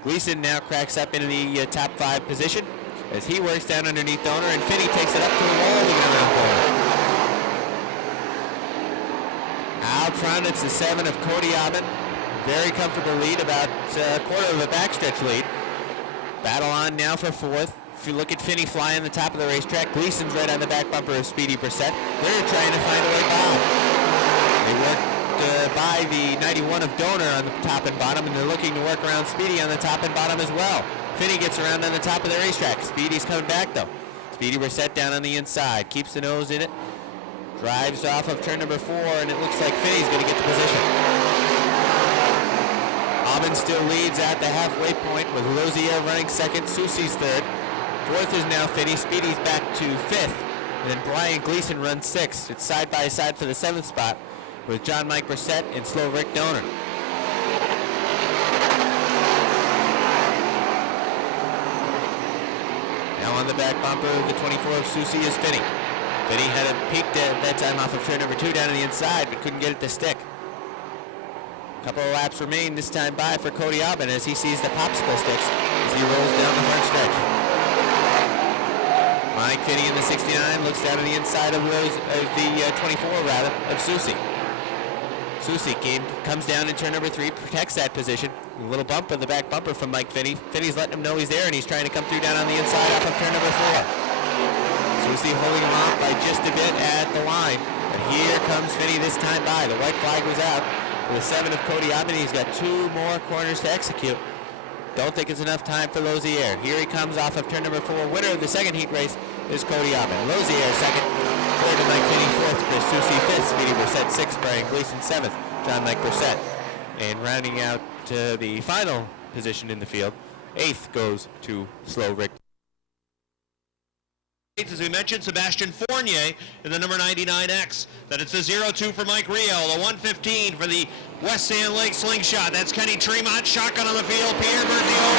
Gleason now cracks up into the top 5 position as he works down underneath Donor, and Finney takes it up to the wall to get around corner. Out front, it's the 7 of Cody Aubin. Very comfortable lead, about a quarter of a backstretch lead. Battle on now for fourth. If you look at Finney flying on the top of the racetrack, Gleason's right on the back bumper of Speedy Brissett. They're trying to find a way by. They worked by the 91 of Donor on the top and bottom, and they're looking to work around Speedy on the top and bottom as well. Finney gets around on the top of the racetrack. Speedy's coming back though. Speedy Brissett down on the inside, keeps the nose in it. Drives off of turn number 4, and it looks like Finney's going to get the position. Aubin still leads at the halfway point with Lozier running second, Soucy's third. Fourth is now Finney. Speedy's back to 5th. And then Brian Gleason runs 6th. It's side by side for the 7th spot with John Mike Brissett and Slow Rick Donor. Now on the back bumper of the 24 of Soucy is Finney. Finney had a peak at that time off of turn number 2 down to the inside, but couldn't get it to stick. A couple of laps remain this time by for Cody Aubin as he sees the popsicle sticks as he rolls down the front stretch. Mike Finney in the 69 looks down to the inside of the 24 of Soucy. Soucy comes down in turn number 3, protects that position. A little bump on the back bumper from Mike Finney. Finney's letting him know he's there, and he's trying to come through down on the inside off of turn number 4. Soucy holding him off by just a bit at the line. But here comes Finney this time by. The white flag was out for the 7 of Cody Aubin. He's got 2 more corners to execute. Don't think it's enough time for Lozier. Here he comes off of turn number 4. Winner of the second heat race is Cody Aubin. Lozier second. Third to Mike Finney. 4th, Chris Soucy. 5th, Speedy Brissett. 6th, Brian Gleason. 7th, John Mike Brissett. And rounding out to the final position in the field, 8th goes to Slow Rick. As we mentioned, Sebastian Fournier in the number 99X. Then it's the 02 for Mike Rio, the 115 for the West Sand Lake Slingshot. That's Kenny Tremont, shotgun on the field. Pierre Berthiaume.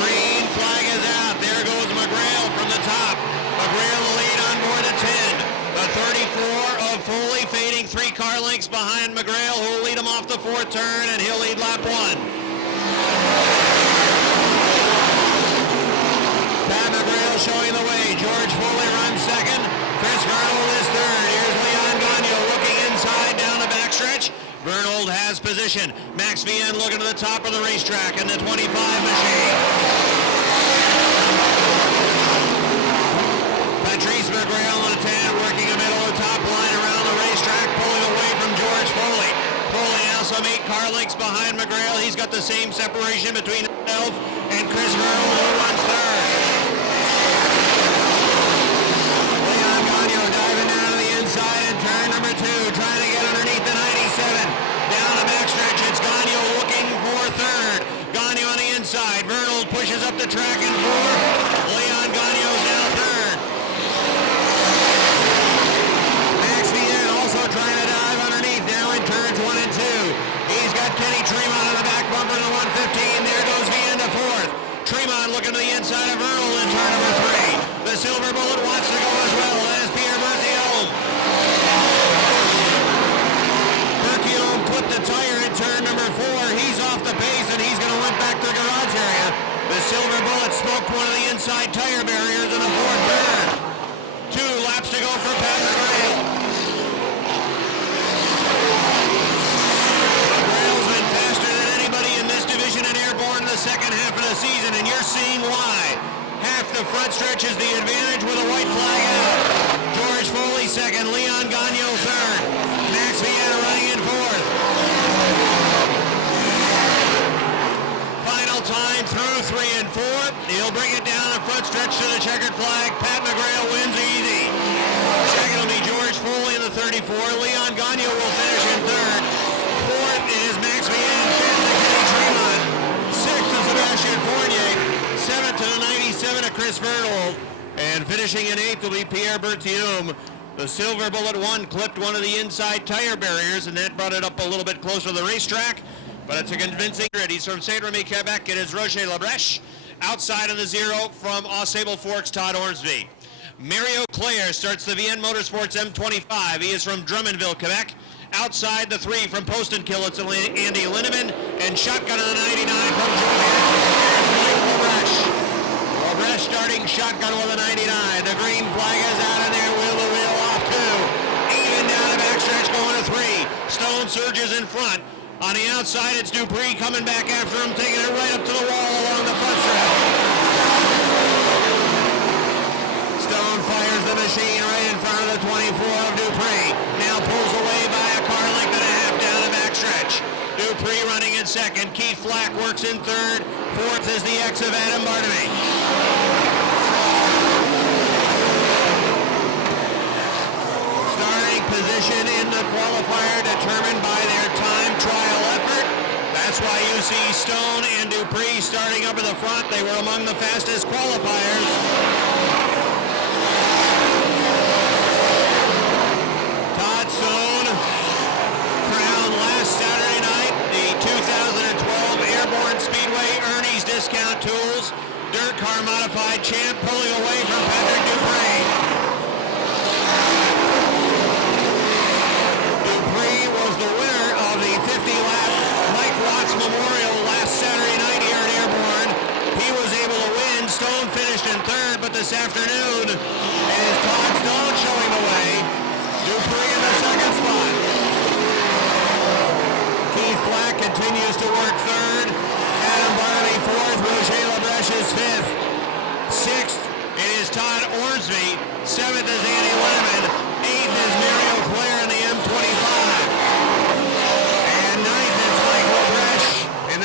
Green flag is out. There goes McGrail from the top. McGrail the lead on board the 10. The 34 of Foley fading 3 car lengths behind McGrail, who will lead him off the 4th turn, and he'll lead lap 1. Pat McGrail showing the way. George Foley runs second. Chris Vernold is third. Here's Leon Gagnon looking inside down the backstretch. Vernold has position. Max Vienne looking to the top of the racetrack in the 25 machine. Patrice McGrail on the 10 working a middle of the top line around the racetrack, pulling away from George car lengths behind McGrail. He's got the same separation between himself and Chris Vernal, who runs third. Leon Gagnon diving down to the inside in turn number 2, trying to get underneath the 97. Down the backstretch, it's Gagnon looking for third. Gagnon on the inside. Vernal pushes up the track in 4. Leon Gagnon's now third. Max Vienne also trying to dive underneath now in turns 1 and 2. He's got Kenny Tremont on the back bumper in the 115. There goes Vienne to 4th. Tremont looking to the inside of Vernal in turn number 3. The Silver Bullet wants to go as well. That is Pierre Berthiaume. Berthiaume clipped the tire in turn number 4. He's off the pace and he's going to limp back to the garage area. The Silver Bullet smoked one of the inside tire barriers in the 4th turn. 2 laps to go for Pat McGrail. McGrail's been faster than anybody in this division in Airborne in the second half of the season, and you're seeing why. Half the front stretch is the advantage with a white flag out. George Foley second, Leon Gagnon third. Max Vienne running in 4th. Final time through 3 and 4. He'll bring it down the front stretch to the checkered flag. Pat McGrail wins easy. Second will be George Foley in the 34. Leon Gagnon will finish in 3rd. 4th is Max Vienne. 5th to Kenny Tremont. 6th to Sebastian Fournier. 7th to the 97 of Chris Vernal. And finishing in 8th will be Pierre Berthiaume. The Silver Bullet 1 clipped one of the inside tire barriers, and that brought it up a little bit closer to the racetrack. But it's a convincing grid. He's from Saint-Remy, Quebec. It is Roger Labrèche. Outside of the 0 from Sable Forks, Todd Ormsby. Mario Claire starts the Vienne Motorsports M25. He is from Drummondville, Quebec. Outside the 3 from Post-and-Kill, it's Andy Linneman. And shotgun on the 99 from Julian Labrèche. Labrèche starting shotgun with a 99. The green flag is out in there. Wheel to wheel off 2. Even down the backstretch going to 3. Stone surges in front. On the outside, it's Dupree coming back after him, taking it right up to the wall along the front stretch. Stone fires the machine right in front of the 24 of Dupree. Now pulls away by a car length and a half down the backstretch. Dupree running in 2nd. Keith Flack works in 3rd. 4th is the X of Adam Bartamy. Starting position in the qualifier determined by their time trial effort. That's why you see Stone and Dupree starting up in the front. They were among the fastest qualifiers. Todd Stone crowned last Saturday night the 2012 Airborne Speedway Ernie's Discount Tools Dirt Car Modified Champ, pulling away from Patrick Dupree. Was the winner of the 50-lap Mike Watts Memorial last Saturday night here at Airborne. He was able to win. Stone finished in 3rd, but this afternoon is Todd Stone showing the way. Dupree in the 2nd spot. Keith Flack continues to work 3rd. Adam Bartamy 4th. Roger Labrèche is 5th. 6th is Todd Ormsby. 7th is Andy Linneman. 8th is Mario Claire in the M25.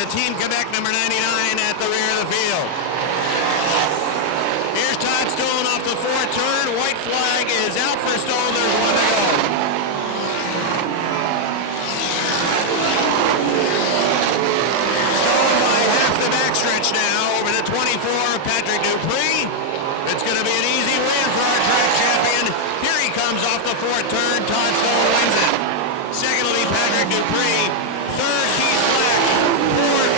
Team Quebec number 99 at the rear of the field. Here's Todd Stone off the 4th turn. White flag is out for Stone. There's 1 to go. Stone by half the backstretch now over the 24, Patrick Dupree. It's going to be an easy win for our track champion. Here he comes off the 4th turn. Todd Stone wins it. 2nd will be Patrick Dupree. 3rd, Keith Flack. 4th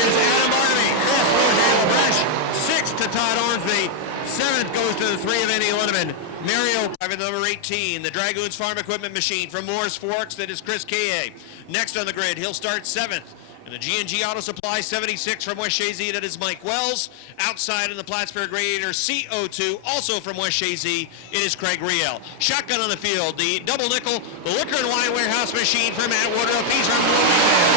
is Adam Bartamy. 5th, Roger Labrèche. 6th to Todd Ormsby. 7th goes to the 3 of Andy Linneman. Mario driving number 18, the Dragoons Farm Equipment Machine from Moore's Forks. That is Chris Kaye. Next on the grid, he'll start 7th. And the G&G Auto Supply 76 from West Shazy, that is Mike Wells. Outside in the Plattsburgh Radiator CO2, also from West Shazy, it is Craig Riel. Shotgun on the field, the double nickel, the Liquor and Wine Warehouse Machine for Matt Woodruff. He's from Bloomingdale.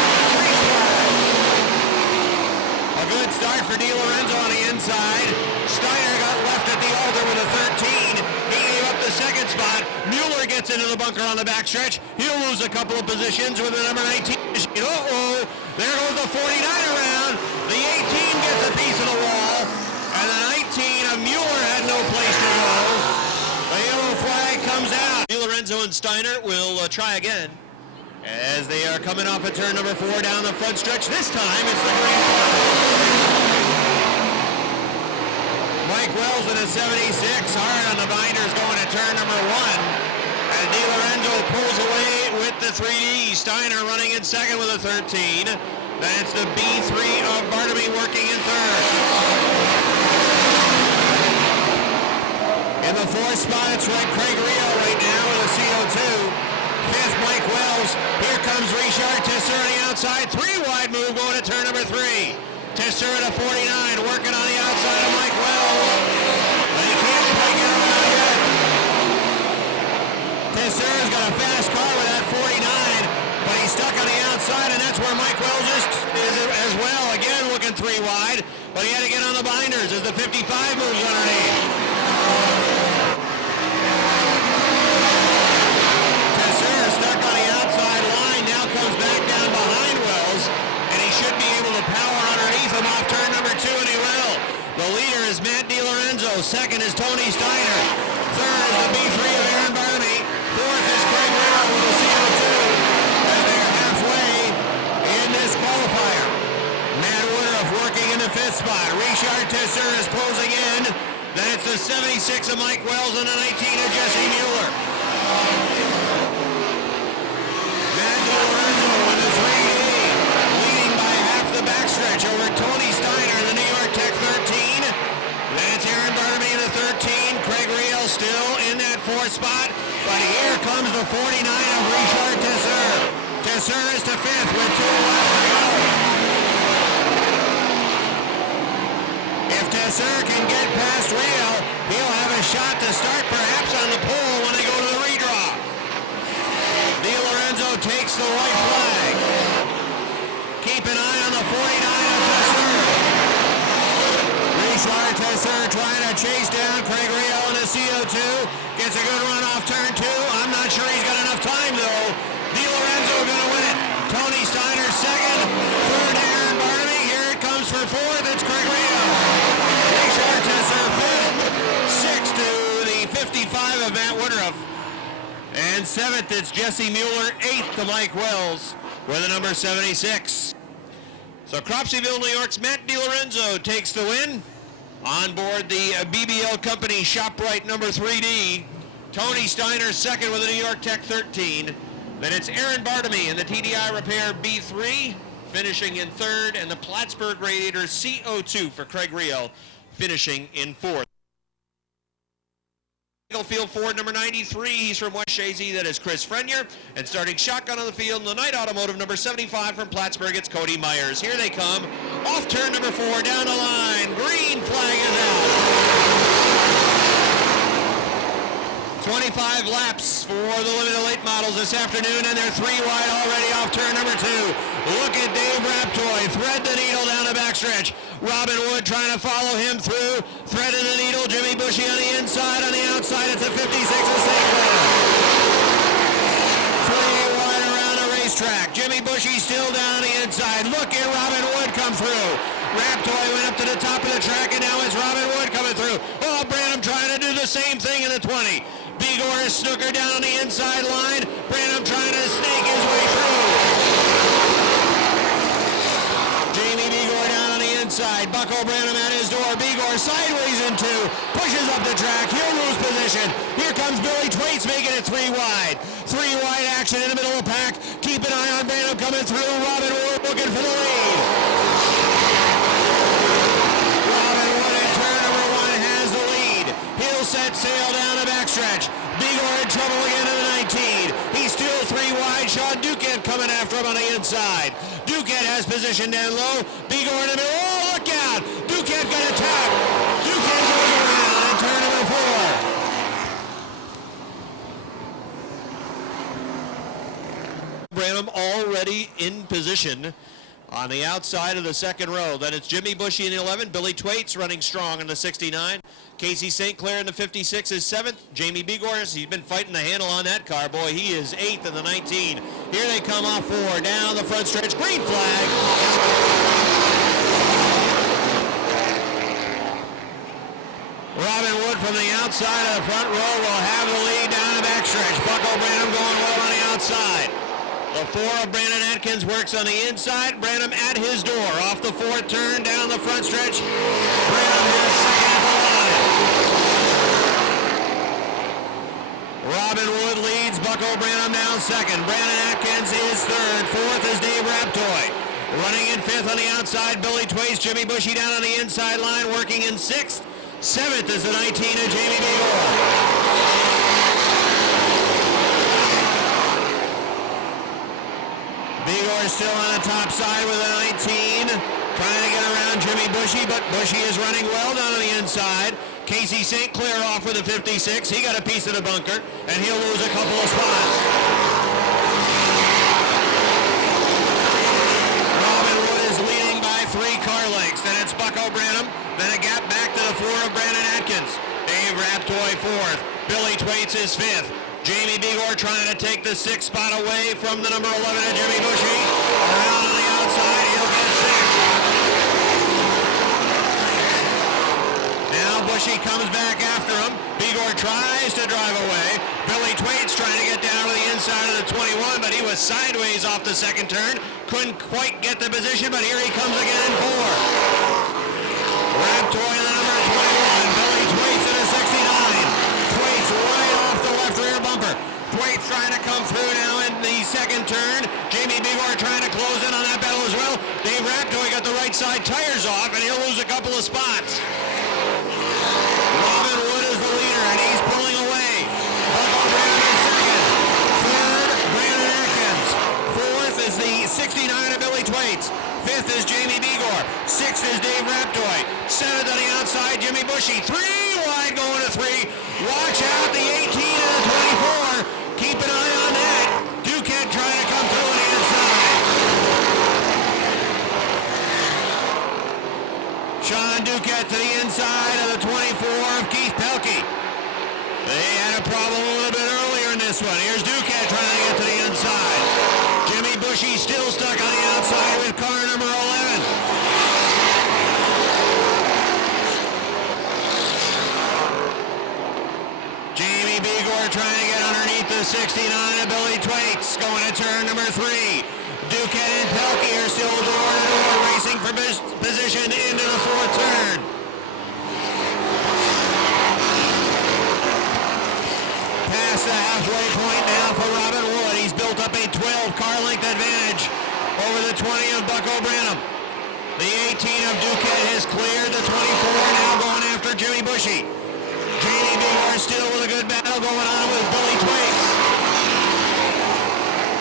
A good start for Di Lorenzo on the inside. Steiner got left at the altar with a 13. He gave up the 2nd spot. spot. Mueller gets into the bunker on the backstretch. He'll lose a couple of positions with the number 19 machine. Uh-oh, there goes the 49 around. The 18 gets a piece of the wall, and the 19 of Mueller had no place to go. The yellow flag comes out. Di Lorenzo and Steiner will try again as they are coming off of turn number 4 down the front stretch. This time it's the green flag. Mike Wells in a 76, hard on the binders going to turn number 1. As Di Lorenzo pulls away with the 3D. Steiner running in second with a 13. That's the B3 of Barnaby working in third. In the 4th spot, it's Craig Rio right now with a CO2. 5th, Mike Wells. Here comes Richard Tesser on the outside. 3 wide move going to turn number 3. Tesser at a 49, working on the outside of Mike Wells. But he can't quite get around yet. Tesser's got a fast car with that 49, but he's stuck on the outside, and that's where Mike Wells is as well. Again, looking 3 wide, but he had to get on the binders as the 55 moves underneath. Tesser stuck on the outside line, now comes back down behind Wells, and he should be able to power underneath him off turn number 2, and he will. The leader is Matt Di Lorenzo. Second is Tony Steiner. Third is the B3 of Aaron Barnaby. 4th is Craig Rio with the CO2 as they're halfway in this qualifier. Matt Woodruff working in the 5th spot. Richard Tesser is closing in. Then it's the 76 of Mike Wells and the 19 of Jesse Mueller. Matt Di Lorenzo with the 3D, leading by half the backstretch over Tony Steiner, the New York Tech 13. That's Aaron Barnaby in the 13. Craig Rio still in that 4th spot. But here comes the 49 of Richard Tesser. Tesser is to 5th with 2 laps to go. If Tesser can get past Rio, he'll have a shot to start perhaps on the pole when they go to the redraw. Di Lorenzo takes the white flag. Keep an eye on the 49 of Tesser. Richard Tesser trying to chase down Craig Rio in a CO2. Gets a good run off turn 2. I'm not sure he's got enough time though. Di Lorenzo going to win it. Tony Steiner second. Third, Aaron Barnaby. Here it comes for 4th. It's Craig Rio. Richard Tesser 5th. 6th to the 55 of Matt Woodruff. And 7th, it's Jesse Mueller. 8th to Mike Wells with the number 76. So Cropseyville, New York's Matt Di Lorenzo takes the win. On board the BBL Company ShopRite number 3D. Tony Steiner second with the New York Tech 13. Then it's Aaron Barnaby in the TDI Repair B3, finishing in 3rd, and the Plattsburgh Radiator CO2 for Craig Rio, finishing in 4th. Field Ford number 93, he's from West Shazy, that is Chris Frenier. And starting shotgun on the field, the Knight Automotive number 75 from Plattsburgh, it's Cody Myers. Here they come, off turn number 4, down the line, green flag is out. 25 laps for the limited late models this afternoon, and they're 3 wide already off turn number 2. Look at Dave Raptoy, thread the needle down the backstretch. Robin Wood trying to follow him through, threading the needle. Jimmy Bushy on the inside, on the outside, it's a 56 of Saquon. 3 wide around the racetrack. Jimmy Bushy still down on the inside. Look at Robin Wood come through. Raptoy went up to the top of the track, and now it's Robin Wood coming through. Oh, Branham trying to do the same thing in the 20. Bigor is snooker down on the inside line. Branham trying to snake his way through. Jamie Bigor down on the inside. Bucko Branham at his door. Bigor sideways in 2. Pushes up the track. He'll lose position. Here comes Billy Twaits making it 3 wide. 3 wide action in the middle of the pack. Keep an eye on Branham coming through. Robin Wood looking for the lead. Robin Wood at turn number 1 has the lead. He'll set sail down the backstretch. Bigor in trouble again in the 19. He's still 3 wide. Sean Duquette coming after him on the inside. Duquette has position down low. Bigor in the middle. Oh, look out! Duquette got attacked. Duquette goes around in turn number 4. Branham already in position On the outside of the second row, then it's Jimmy Bushy in the 11, Billy Twaits running strong in the 69. Casey St. Clair in the 56 is 7th. Jamie Begors, he's been fighting the handle on that car. Boy, he is 8th in the 19. Here they come off 4, down the front stretch, green flag. Robin Wood from the outside of the front row will have the lead down the backstretch. Bucko Branham going well on the outside. The 4 of Brandon Atkins works on the inside. Branham at his door. Off the 4th turn, down the front stretch. Branham is second at the line. Robin Wood leads. Bucko Branham down second. Brandon Atkins is third. 4th is Dave Raptoy. Running in 5th on the outside, Billy Twace. Jimmy Bushy down on the inside line, working in 6th. 7th is the 19 of Jamie Begor. Begor is still on the top side with a 19, trying to get around Jimmy Bushy, but Bushy is running well down on the inside. Casey St. Clair off with a 56. He got a piece of the bunker, and he'll lose a couple of spots. Robin Wood is leading by 3 car lengths. Then it's Bucko Branham. Then a gap back to the 4 of Brandon Atkins. Dave Raptoy 4th. Billy Twaits is 5th. Jamie Begor trying to take the 6th spot away from the number 11 of Jimmy Bushy. Around on the outside, he'll get 6th. Now Bushy comes back after him. Begor tries to drive away. Billy Twaits trying to get down to the inside of the 21, but he was sideways off the second turn. Couldn't quite get the position, but here he comes again in 4. Raptoy in the number 21. Billy Twaits in a 69. Twaits right off the left rear bumper. Twaits trying to come through now in the second turn. Jamie Begor trying to close in on that battle as well. Dave Raptoy got the right side tires off, and he'll lose a couple of spots. Robin Wood is the leader, and he's pulling away. Bucko Branham is second. 3rd, Brandon Atkins. 4th is the 69 of Billy Twaits. 5th is Jamie Begor. 6th is Dave Raptoy. 7th on the outside, Jimmy Bushy. 3 wide going to 3. Watch out, the 18 and the 24. Keep an eye on that. Duquette trying to come through on the inside. Sean Duquette to the inside of the 24 of Keith Pelkey. They had a problem a little bit earlier in this one. Here's Duquette trying to get to the inside. Jimmy Bushy still stuck on the outside with car number 11. Jamie Begor trying to get underneath the 69 of Billy Twaits, going to turn number 3. Duquette and Pelkey are still door-to-door racing for position into the 4th turn. Past the halfway point now for Robin Wood. He's built up a 12-car length advantage over the 20 of Bucko Branham. The 18 of Duquette has cleared the 24, now going after Jimmy Bushy. Jamie Begor still with a good battle going on with Billy Twaits.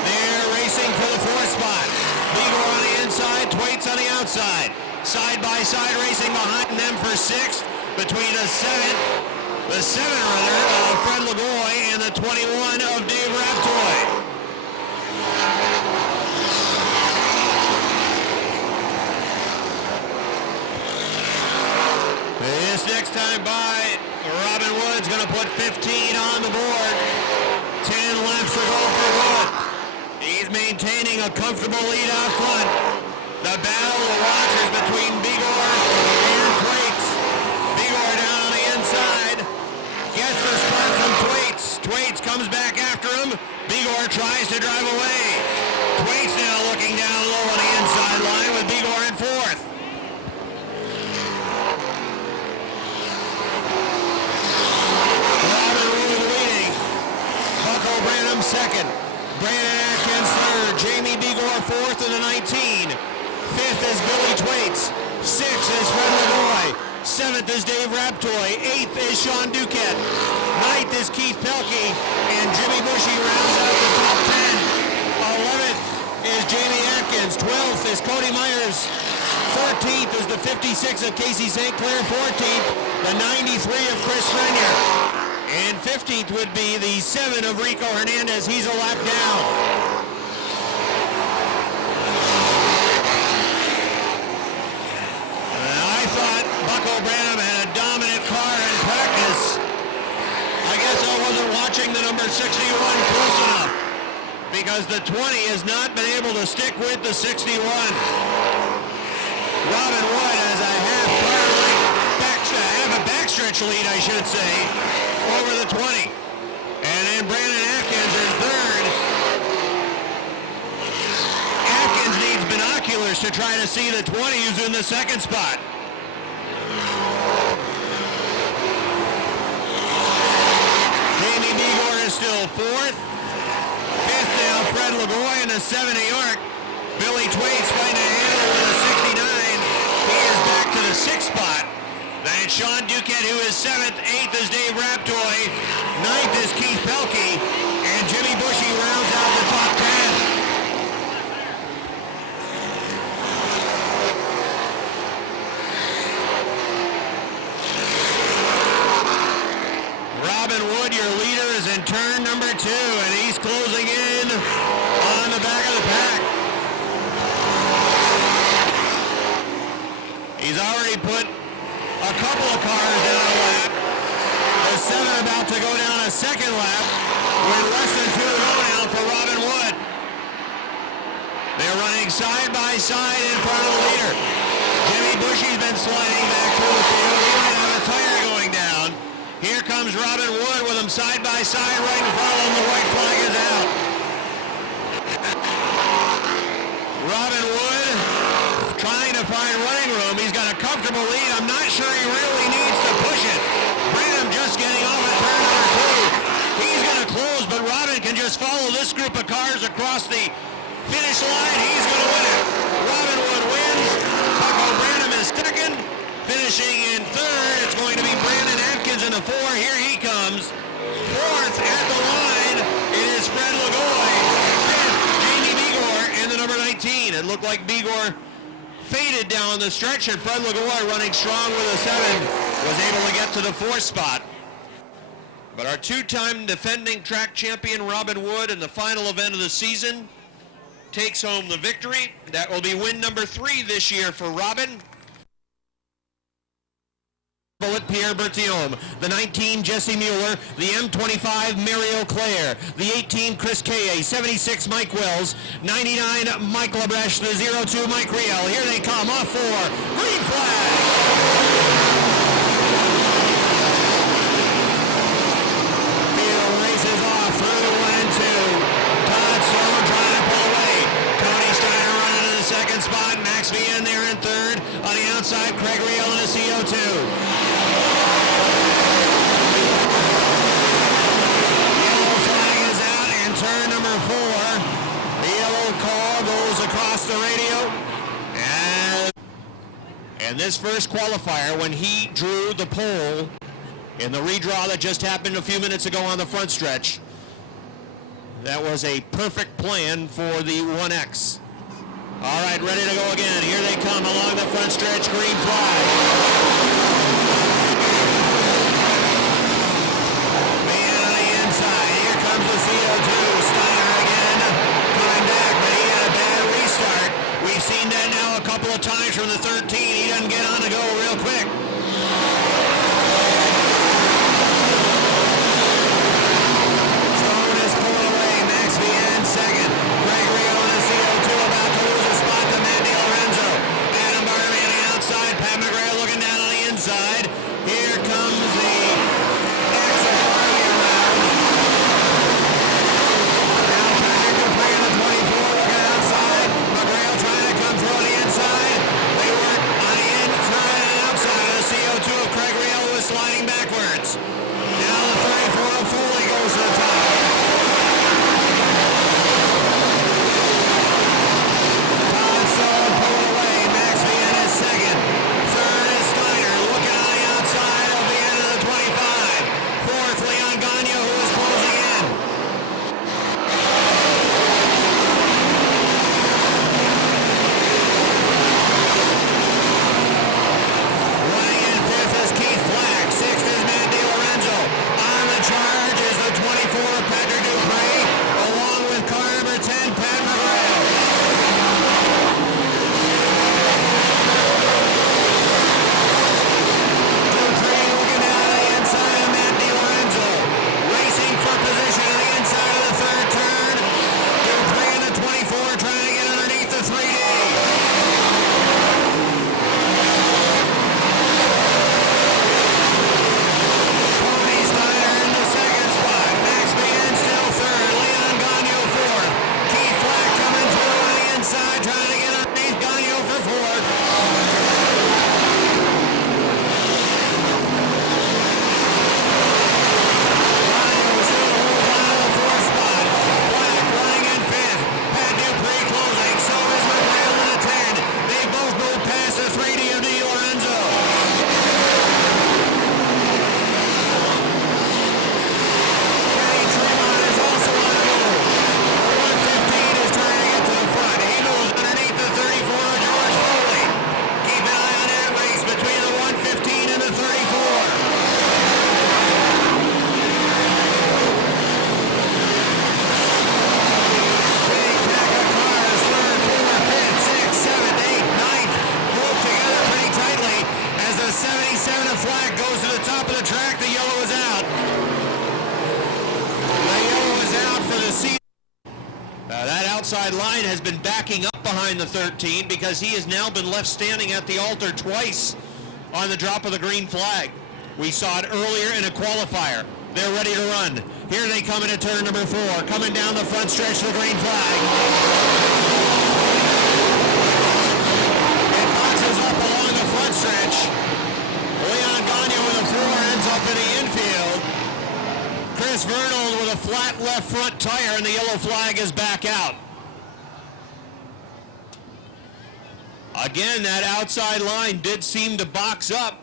They're racing for the 4th spot. Begor on the inside, Twaits on the outside. Side-by-side racing behind them for 6th between the 7 runner of Fred Lagoy and the 21 of Dave Raptoy. This next time by, Robin Wood's going to put 15 on the board. 10 laps to go for Wood. He's maintaining a comfortable lead out front. The battle of watchers between Begor and Twaits. Begor down on the inside. Gets the spot from Twaits. Twaits comes back after him. Begor tries to drive away. Twaits now looking down low on the inside line with Begor in 4th. Robin Wood leading. Bucko Branham 2nd. Brandon Atkins 3rd. Jamie Begor 4th in the 19. 5th is Billy Twaits. 6th is Fred Lagoy. 7th is Dave Raptoy. 8th is Sean Duquette. 9th is Keith Pelkey. And Jimmy Bushy rounds out the top 10. 11th is Jamie Atkins. 12th is Cody Myers. 13th is the 56 of Casey St. Clair. 14th, the 93 of Chris Renier. And 15th would be the 7 of Rico Hernandez. He's a lap down. watching the number 61 close enough because the 20 has not been able to stick with the 61. Robin Wood has a half backstretch lead, I should say, over the 20. And then Brandon Atkins in third. Atkins needs binoculars to try to see the 20 who's in the second spot. Jamie Begor is still fourth. Fifth now, Fred Lagoy in the 70 York. Billy Twaits fighting a handle with a 69. He is back to the sixth spot. Then it's Sean Duquette, who is seventh. Eighth is Dave Raptoy. Ninth is Keith Pelkey. And Jimmy Bushy rounds out the top 10. Robin Wood, your leader, is in turn number 2, and he's closing in on the back of the pack. He's already put a couple of cars down a lap. The 7 about to go down a second lap with less than 2 to go now for Robin Wood. They're running side by side in front of the leader. Jimmy Bushy's been sliding back through the field. He might have a tire going down. Here comes Robin Wood with them side by side right in front of him. The white flag is out. Robin Wood trying to find running room. He's got a comfortable lead. I'm not sure he really needs to push it. Branham just getting off at turn number 2. He's going to close, but Robin can just follow this group of cars across the finish line. He's going to win it. Robin Wood wins. Bucko Branham is second. Finishing in third, it's going to be Brandon Atkins in the 4. Here he comes. Fourth at the line, it is Fred Lagoy. Fifth, Jamie Begor in the number 19. It looked like Begor faded down the stretch, and Fred Lagoy, running strong with a 7, was able to get to the 4th spot. But our 2-time defending track champion Robin Wood in the final event of the season takes home the victory. That will be win number 3 this year for Robin. Pierre Berthiaume, the 19 Jesse Mueller, the M25 Mario Claire, the 18 Chris Kaye, 76 Mike Wells, 99 Mike Labreche, the 02 Mike Riel. Here they come off 4. Green flag! Field races off through 1 and 2. Todd Stone trying to pull away. Tony Steiner running in the second spot. Max Vian there in third. On the outside, Craig Riel in the CO2. Turn number 4, the yellow call goes across the radio, and this first qualifier, when he drew the pole in the redraw that just happened a few minutes ago on the front stretch, that was a perfect plan for the 1X. All right, ready to go again. Here they come along the front stretch, green flag. The CO2, Steiner again, coming back, but he had a bad restart. We've seen that now a couple of times from the 13. He doesn't get on to go real quick. Stone is pulling away. Max Vian second. Greg Rio in the CO2 about to lose a spot to Mandy Lorenzo. Adam Barney on the outside. Pat McGrath looking down outside line has been backing up behind the 13 because he has now been left standing at the altar twice on the drop of the green flag. We saw it earlier in a qualifier. They're ready to run. Here they come into turn number 4, coming down the front stretch to the green flag. It boxes up along the front stretch. Leon Gagne with a 4 ends up in the infield. Chris Vernal with a flat left front tire, and the yellow flag is back out. Again, that outside line did seem to box up.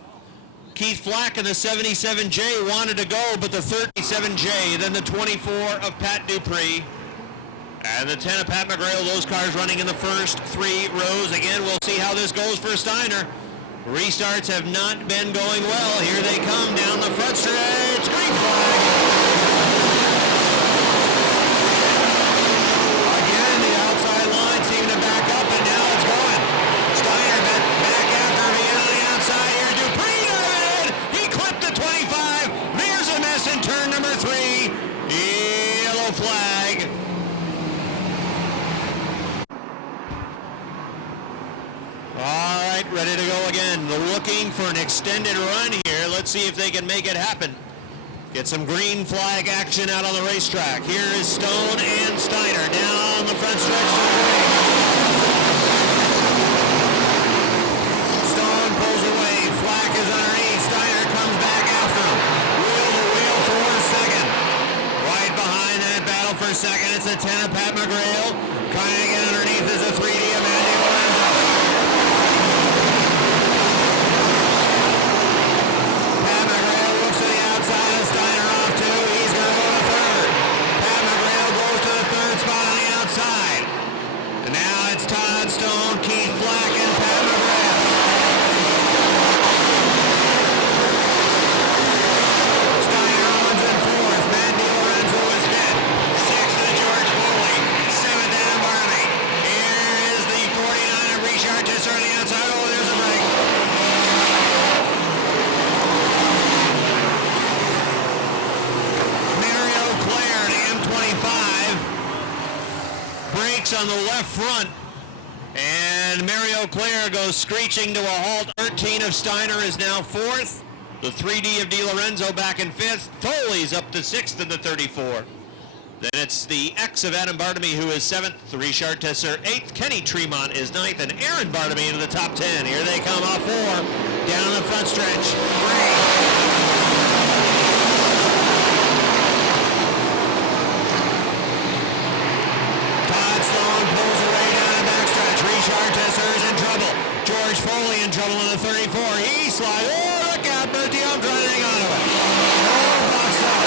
Keith Flack in the 77J wanted to go, but the 37J, then the 24 of Pat Dupree, and the 10 of Pat McGrail, those cars running in the first 3 rows. Again, we'll see how this goes for Steiner. Restarts have not been going well. Here they come down the front stretch. Green flag. Again, the outside line seemed to back up, and now it's going. Steiner back after being on the outside here. Dupree diving in. He clipped the 25. There's a mess in turn number 3. Yellow flag. All right, ready to go again. Looking for an extended run here. Let's see if they can make it happen. Get some green flag action out on the racetrack. Here is Stone and Steiner down the front stretch to the green. Stone pulls away. Flack is underneath. Steiner comes back after him. Wheel to wheel for second. Right behind that battle for second, it's a 10 of Pat McGrail. Trying to get underneath is a 3D of Andy Lorenzo. Pat McGrail looks to the outside of Steiner off too. He's going to go to third. Pat McGrail goes to the third spot on the outside. And now it's Todd Stone, Keith Flack, and Pat McGrail. Steiner owns in fourth. Matt DiLorenzo is fifth. Sixth is George Foley. Seventh, Adam Barnaby. Here is the 49 of Richard Tisser on the outside. Oh, there's a break. Mario Claire, the M25, brakes on the left front, and Mario Claire goes screeching to a halt. 13 of Steiner is now fourth. The 3D of DiLorenzo back in fifth. Foley's up to sixth in the 34. Then it's the X of Adam Bartamy, who is seventh. Richard Tesser, eighth. Kenny Tremont is ninth, and Aaron Bartamy into the top 10. Here they come off 4. Down the front stretch. 3. Todd Stone pulls away down the backstretch. Richard Tesser is in trouble. George Foley in trouble in the 34. He slides. Oh, look out, Bertium trying to hang on to it. Oh, box up.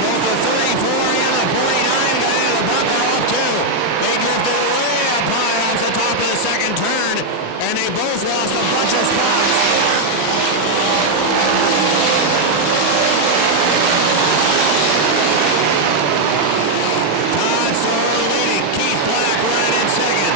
Both the 34 and the 49 got into the bumper off too. They drifted way up high off the top of the second turn, and they both lost a bunch of spots. Todd Stone leading. Keith Flack running in second.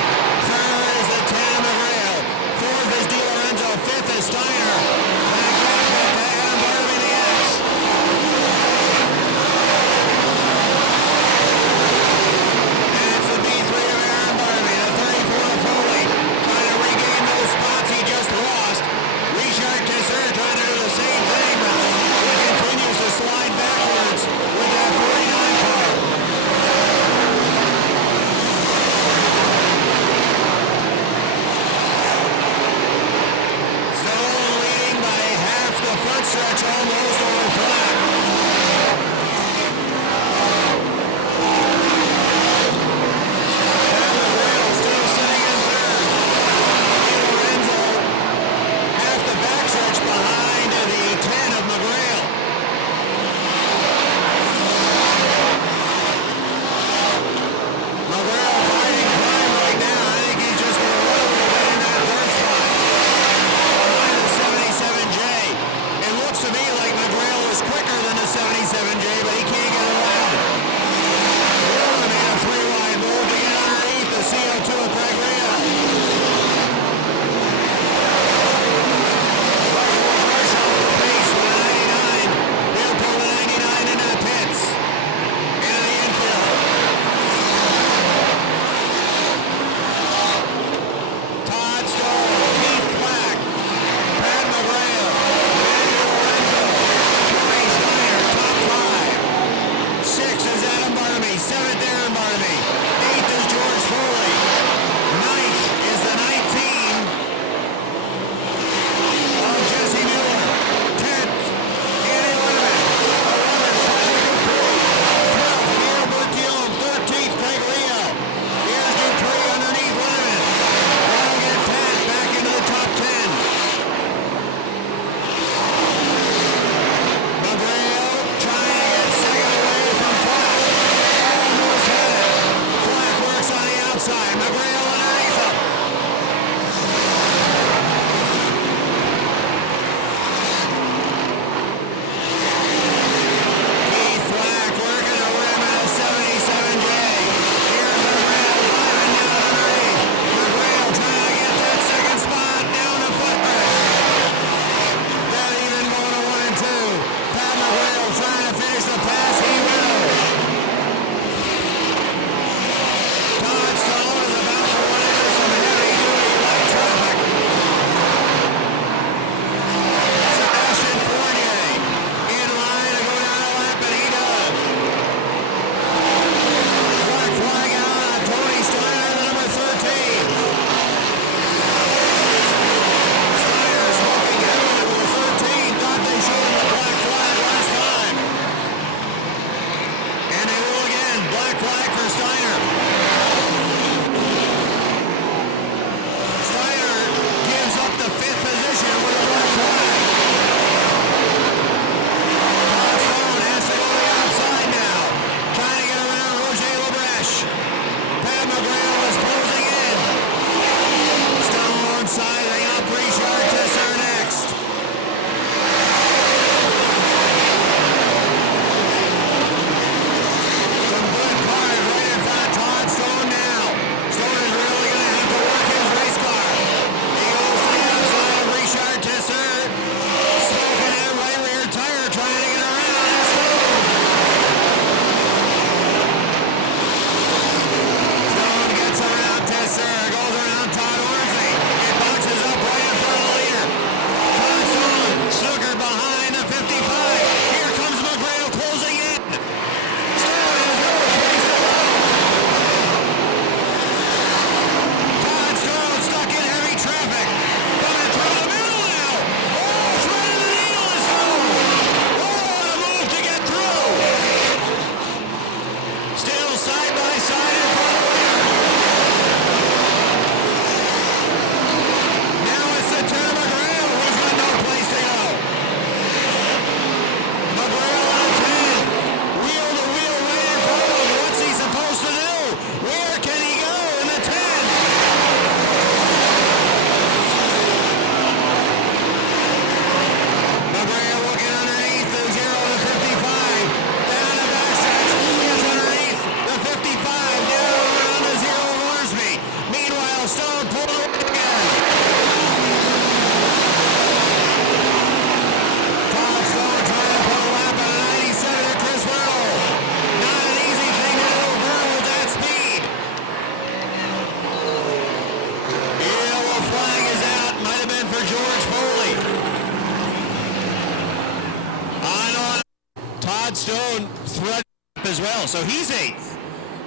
Todd Stone threaded up as well, so he's 8th.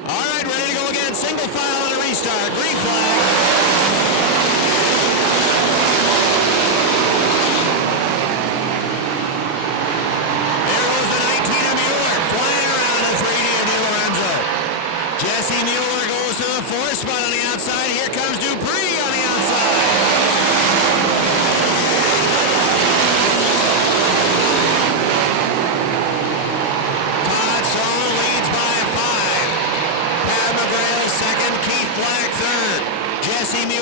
All right, ready to go again. Single file on a restart. Green flag. There goes the 19 of Mueller, flying around the 3D of Di Lorenzo. Jesse Mueller goes to the 4 spot on the outside. Here comes Dupree on the outside. Todd Stone leads by 5. Pat McGrail second, Keith Black third. Jesse Mueller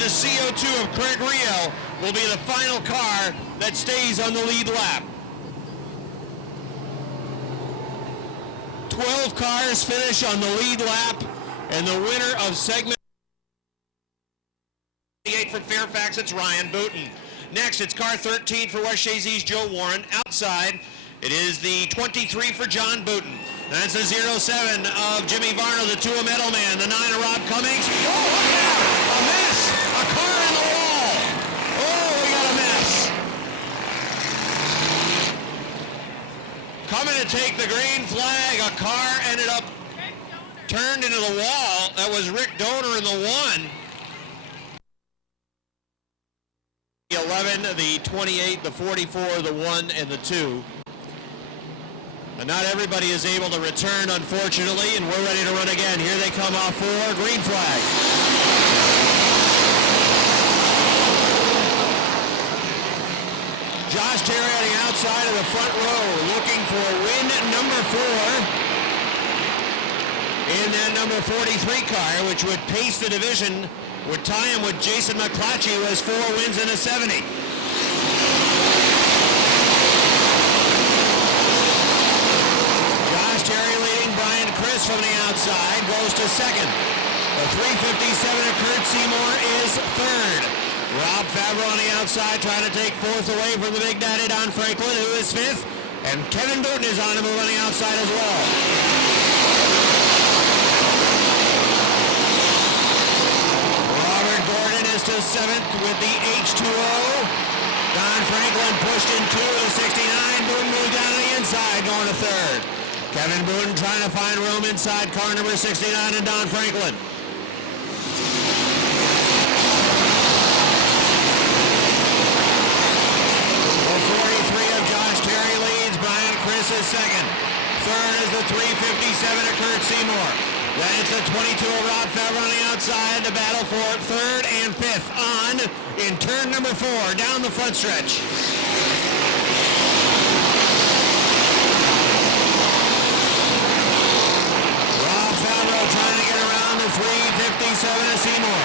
the CO2 of Craig Rio will be the final car that stays on the lead lap. 12 cars finish on the lead lap, and the winner of segment 8 from Fairfax, it's Ryan Booten. Next, it's car 13 for West Chazy's Joe Warren. Outside, it is the 23 for John Booten. That's the 07 of Jimmy Varno, the 2 of Metal Man, the 9 of Rob Cummings. Oh, look out! A mess! A car in the wall! Oh, we got a mess! Coming to take the green flag, a car ended up turned into the wall. That was Rick Donor in the 1. The 11, the 28, the 44, the 1, and the 2. And not everybody is able to return, unfortunately, and we're ready to run again. Here they come off for green flag. Josh Terry on the outside of the front row, looking for win number 4 in that number 43 car, which would pace the division, would tie him with Jason McClatchy, who has 4 wins and a 70. Josh Terry leading Brian Chris from the outside, goes to second. The 357 of Kurt Seymour is third. Rob Favreau on the outside trying to take fourth away from the big daddy Don Franklin, who is fifth. And Kevin Booten is on the move on the outside as well. Robert Gordon is to seventh with the H2O. Don Franklin pushed in 2 of the 69. Booten moved down to the inside, going to third. Kevin Booten trying to find room inside car number 69 and Don Franklin. The 43 of Josh Terry leads. Brian Chris is second. Third is the 357 of Kurt Seymour. Then it's the 22 of Rob Favre on the outside. The battle for third and fifth on in turn number 4 down the front stretch. Rob Favre trying to get around the 357 of Seymour.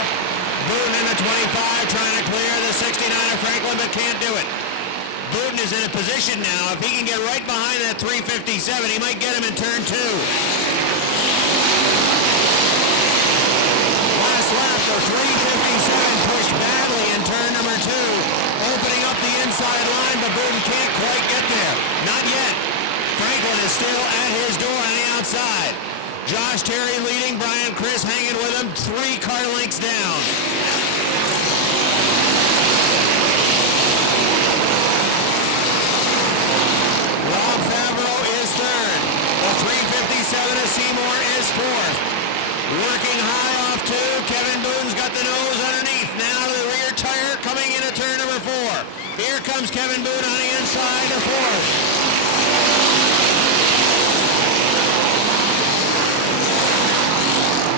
Booten in the 25 trying to clear the 69 of Franklin, but can't do it. Booten is in a position now. If he can get right behind that 357, he might get him in turn 2. Last lap, the 357 pushed badly in turn number 2, opening up the inside line, but Booten can't quite get there. Not yet. Franklin is still at his door on the outside. Josh Terry leading, Brian Chris hanging with him, 3 car lengths down. Rob Favreau is third. The 357 of Seymour is fourth. Working high off 2. Kevin Booten's got the nose underneath. Now to the rear tire coming into turn number 4. Here comes Kevin Booten on the inside to fourth.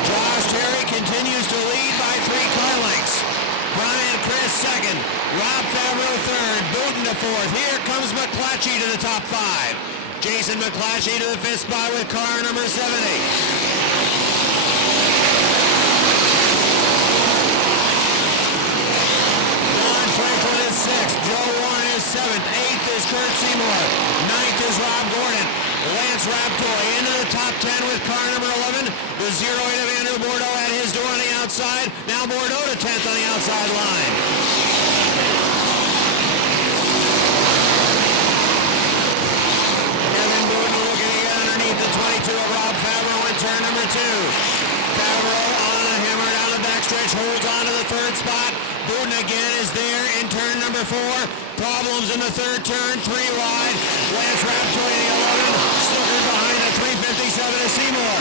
Josh Terry continues to lead by 3 car lengths. Brian Chris second. Rob Favreau third. Booten to fourth. Here comes McClatchy to the top 5. Jason McClatchy to the 5th spot with car number 70. Franklin is 6th. Joe Warren is 7th. 8th is Kurt Seymour. 9th is Rob Gordon. Lance Raptoy into the top 10 with car number 11. The 08 of Andrew Bordeaux at his door on the outside. Now Bordeaux to 10th on the outside line. Kevin Booten looking to get underneath the 22 of Rob Favreau in turn number 2. Favreau on a hammer down the backstretch, holds on to the 3rd spot. Booten again is there in turn number 4. Problems in the 3rd turn, 3 wide. Lance Raptoy in the 11, stickered behind the 357 of Seymour.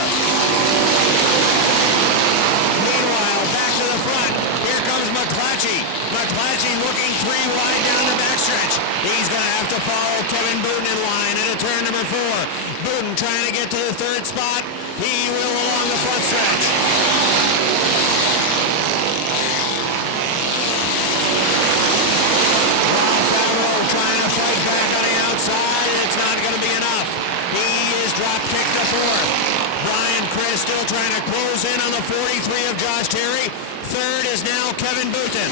Meanwhile, back to the front. Here comes McClatchy. McClatchy looking 3 wide down the backstretch. He's going to have to follow Kevin Booten in line into turn number 4. Booten trying to get to the 3rd spot. He will along the front stretch. Fight back on the outside. It's not going to be enough. He is drop kicked to 4th. Brian Chris still trying to close in on the 43 of Josh Terry. Third is now Kevin Booten.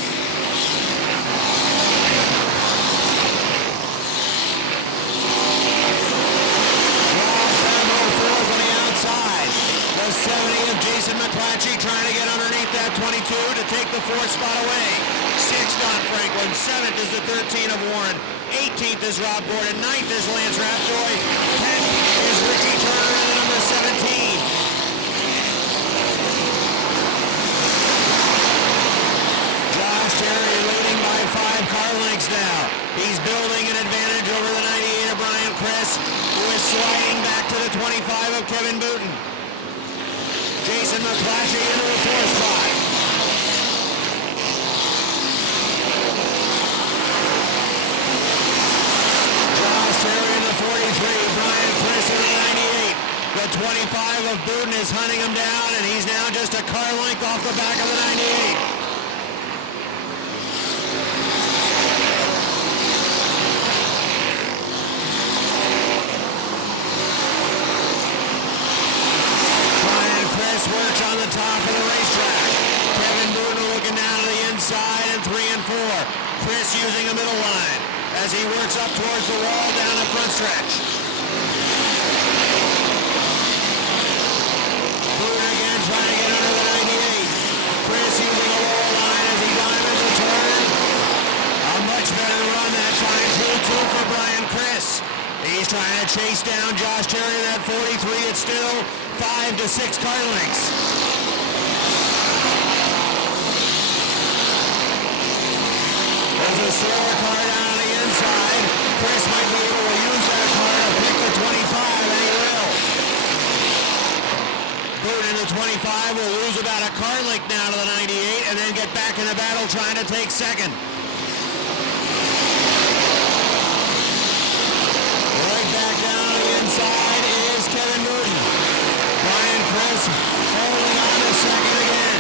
Fourth on the outside. The 70 of Jason McClatchy trying to get underneath that 22 to take the fourth spot away. 6th, Don Franklin. 7th is the 13 of Warren. 18th is Rob Gordon. 9th is Lance Rapjoy. 10th is Richie Turner and the number 17. Josh Terry leading by 5 car lengths now. He's building an advantage over the 98 of Brian Chris, who is sliding back to the 25 of Kevin Booten. Jason McClatchy into the 4th spot. Josh Terry in the 43, Brian Chris in the 98. The 25 of Booten is hunting him down, and he's now just a car length off the back of the 98. Works on the top of the racetrack. Kevin Booten looking down to the inside in 3 and 4. Chris using a middle line as he works up towards the wall down the front stretch. Booten again trying to get under the 98. Chris using a lower line as he diamonds a turn. A much better run that time through 2 for Brian Chris. He's trying to chase down Josh Terry in that 43. It's still 5 to 6 car lengths. There's a slower car down on the inside. Chris might be able to use that car to pick the 25, and he will. Booten in the 25 will lose about a car length now to the 98 and then get back in the battle trying to take second. Back down on the inside is Kevin Booten. Brian Chris holding on to second again.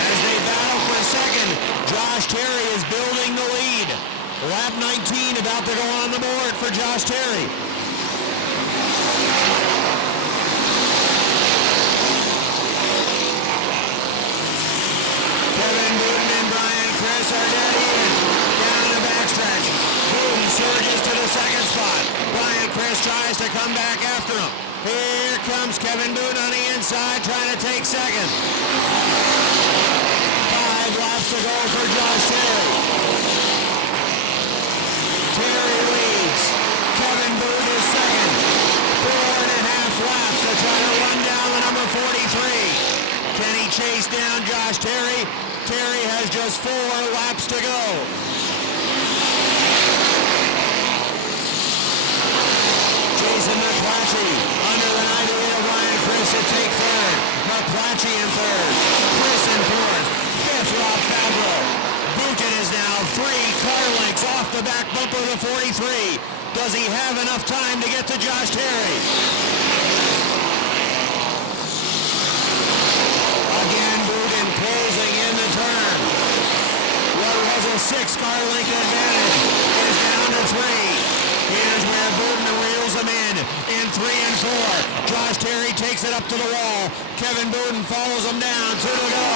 As they battle for second, Josh Terry is building the lead. Lap 19 about to go on the board for Josh Terry. Kevin Booten and Brian Chris are dead even. Down the backstretch. Booten surges to the second spot. Brian Chris tries to come back after him. Here comes Kevin Booten on the inside trying to take second. 5 laps to go for Josh Terry. Terry leads. Kevin Booten is second. 4.5 laps to try to run down the number 43. Can he chase down Josh Terry? Terry has just 4 laps to go. Jason McClatchy under the 98 of Ryan Chris to take third. McClatchy in third. Chris in fourth. 5th, Rob Fabro. Booten is now 3 car lengths off the back bumper of the 43. Does he have enough time to get to Josh Terry? Again, Booten closing in the turn. What was a 6 car length advantage is down to 3. Here's where Booten reels him in 3 and 4. Josh Terry takes it up to the wall. Kevin Booten follows him down. 2 to go.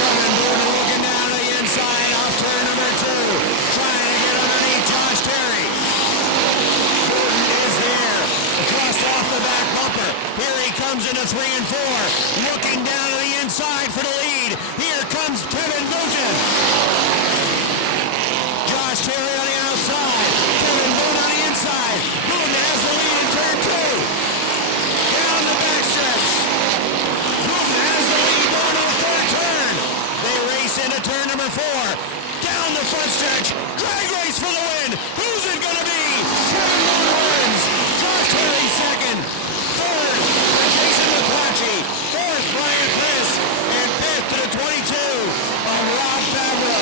Kevin Booten looking down to the inside off turn number 2. Trying to get underneath Josh Terry. Booten is there. Just off the back bumper. Here he comes into 3 and 4. Looking down to the inside for the lead. Here comes Kevin Booten. Josh Terry on the outside. Kevin Booten on the inside. Booten has the lead in turn 2. Down the backstretch. Booten has the lead going to the 3rd turn. They race into turn number 4. Down the front stretch. Drag race for the win. Who's it going to be? Kevin Booten wins. Josh Terry second. 3rd for Jason McClatchy. 4th, Brian Chris. And 5th to the 22 of Rob Fabro.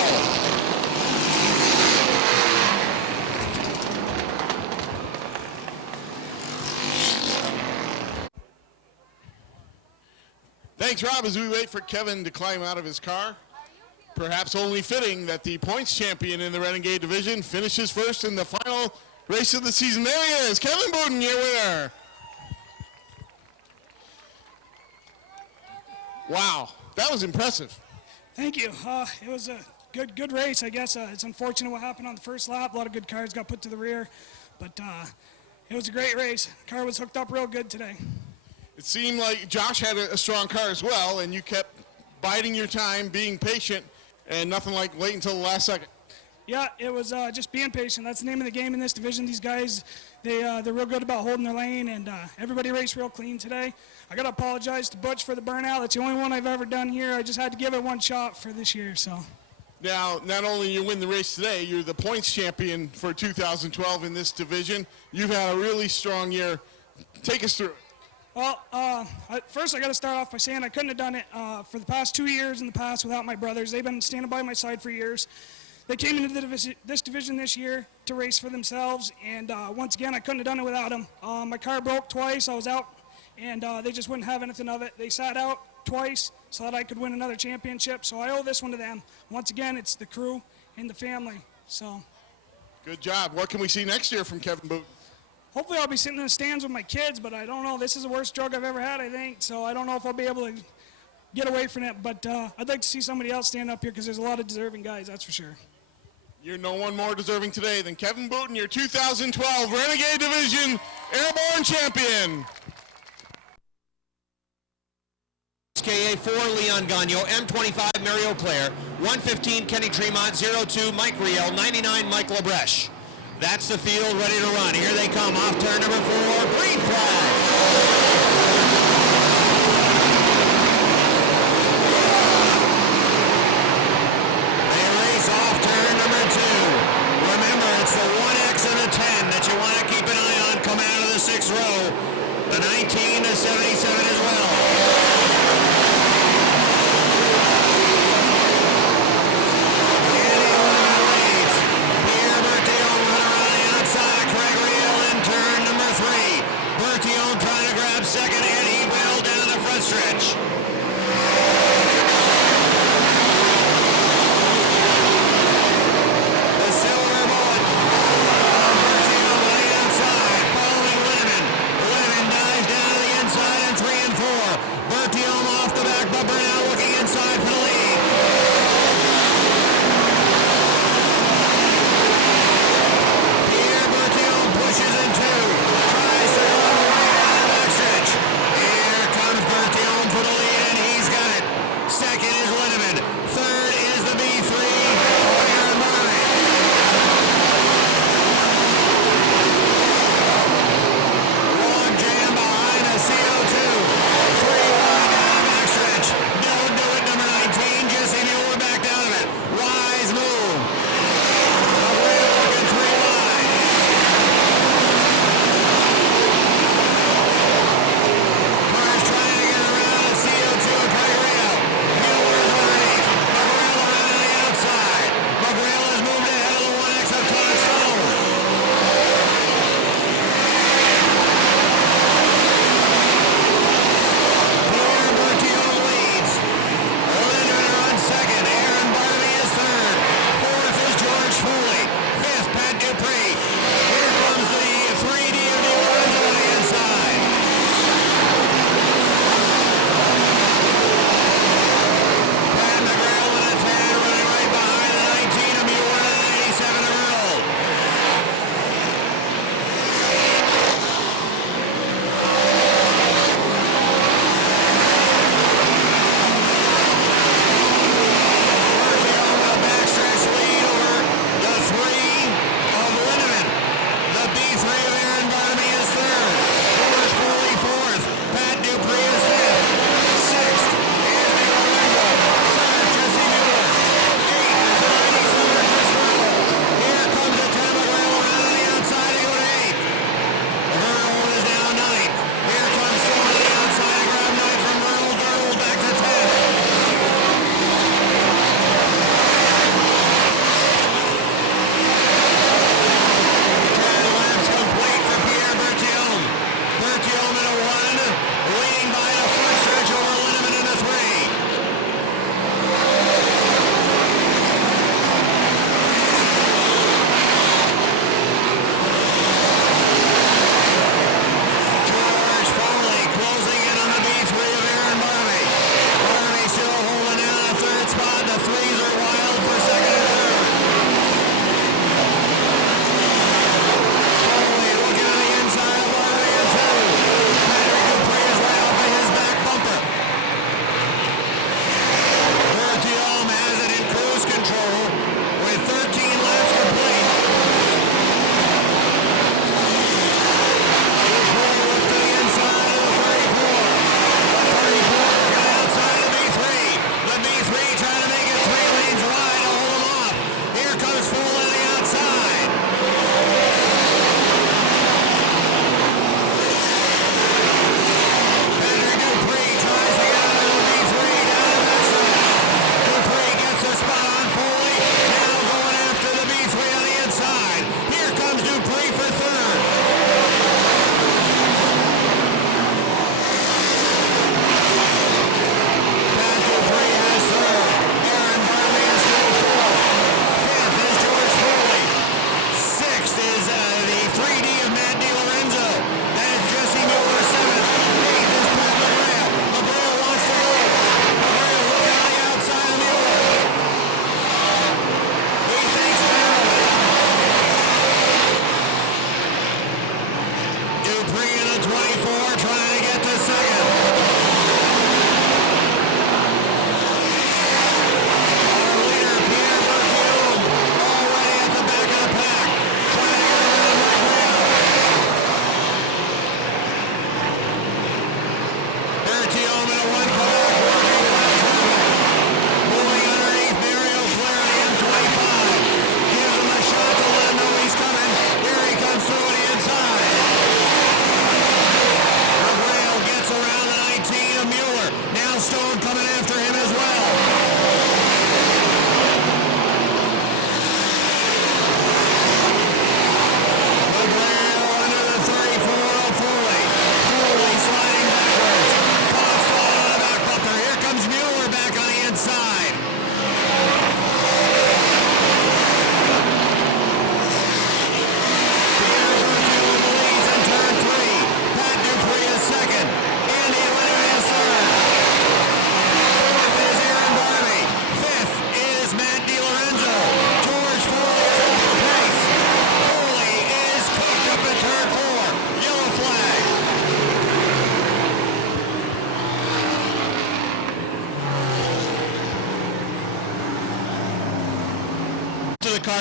Thanks, Rob, as we wait for Kevin to climb out of his car. Perhaps only fitting that the points champion in the Renegade division finishes first in the final race of the season. There he is, Kevin Booten, your winner. Wow, that was impressive. Thank you. It was a good race, I guess. It's unfortunate what happened on the first lap. A lot of good cars got put to the rear, but it was a great race. The car was hooked up real good today. It seemed like Josh had a strong car as well, and you kept biding your time, being patient, and nothing like wait until the last second. Yeah, it was just being patient. That's the name of the game in this division. These guys, they're real good about holding their lane, and everybody raced real clean today. I got to apologize to Butch for the burnout. That's the only one I've ever done here. I just had to give it one shot for this year. So. Now, not only you win the race today, you're the points champion for 2012 in this division. You've had a really strong year. Take us through it. Well, first I got to start off by saying I couldn't have done it for the past 2 years in the past without my brothers. They've been standing by my side for years. They came into this division this year to race for themselves, and once again, I couldn't have done it without them. My car broke twice. I was out, and they just wouldn't have anything of it. They sat out twice so that I could win another championship, so I owe this one to them. Once again, it's the crew and the family. So. Good job. What can we see next year from Kevin Booten? Hopefully I'll be sitting in the stands with my kids, but I don't know. This is the worst drug I've ever had, I think, so I don't know if I'll be able to get away from it, but I'd like to see somebody else stand up here because there's a lot of deserving guys, that's for sure. You're no one more deserving today than Kevin Booten, your 2012 Renegade Division Airborne Champion. KA4 Leon Gagno, M25 Mario Claire, 115 Kenny Tremont, 02 Mike Riel, 99 Mike Labreche. That's the field ready to run. Here they come off turn number 4, green flag. They race off turn number 2. Remember, it's the 1X and the 10 that you want to keep an eye on come out of the 6th row. The 19 to 77 as well. Second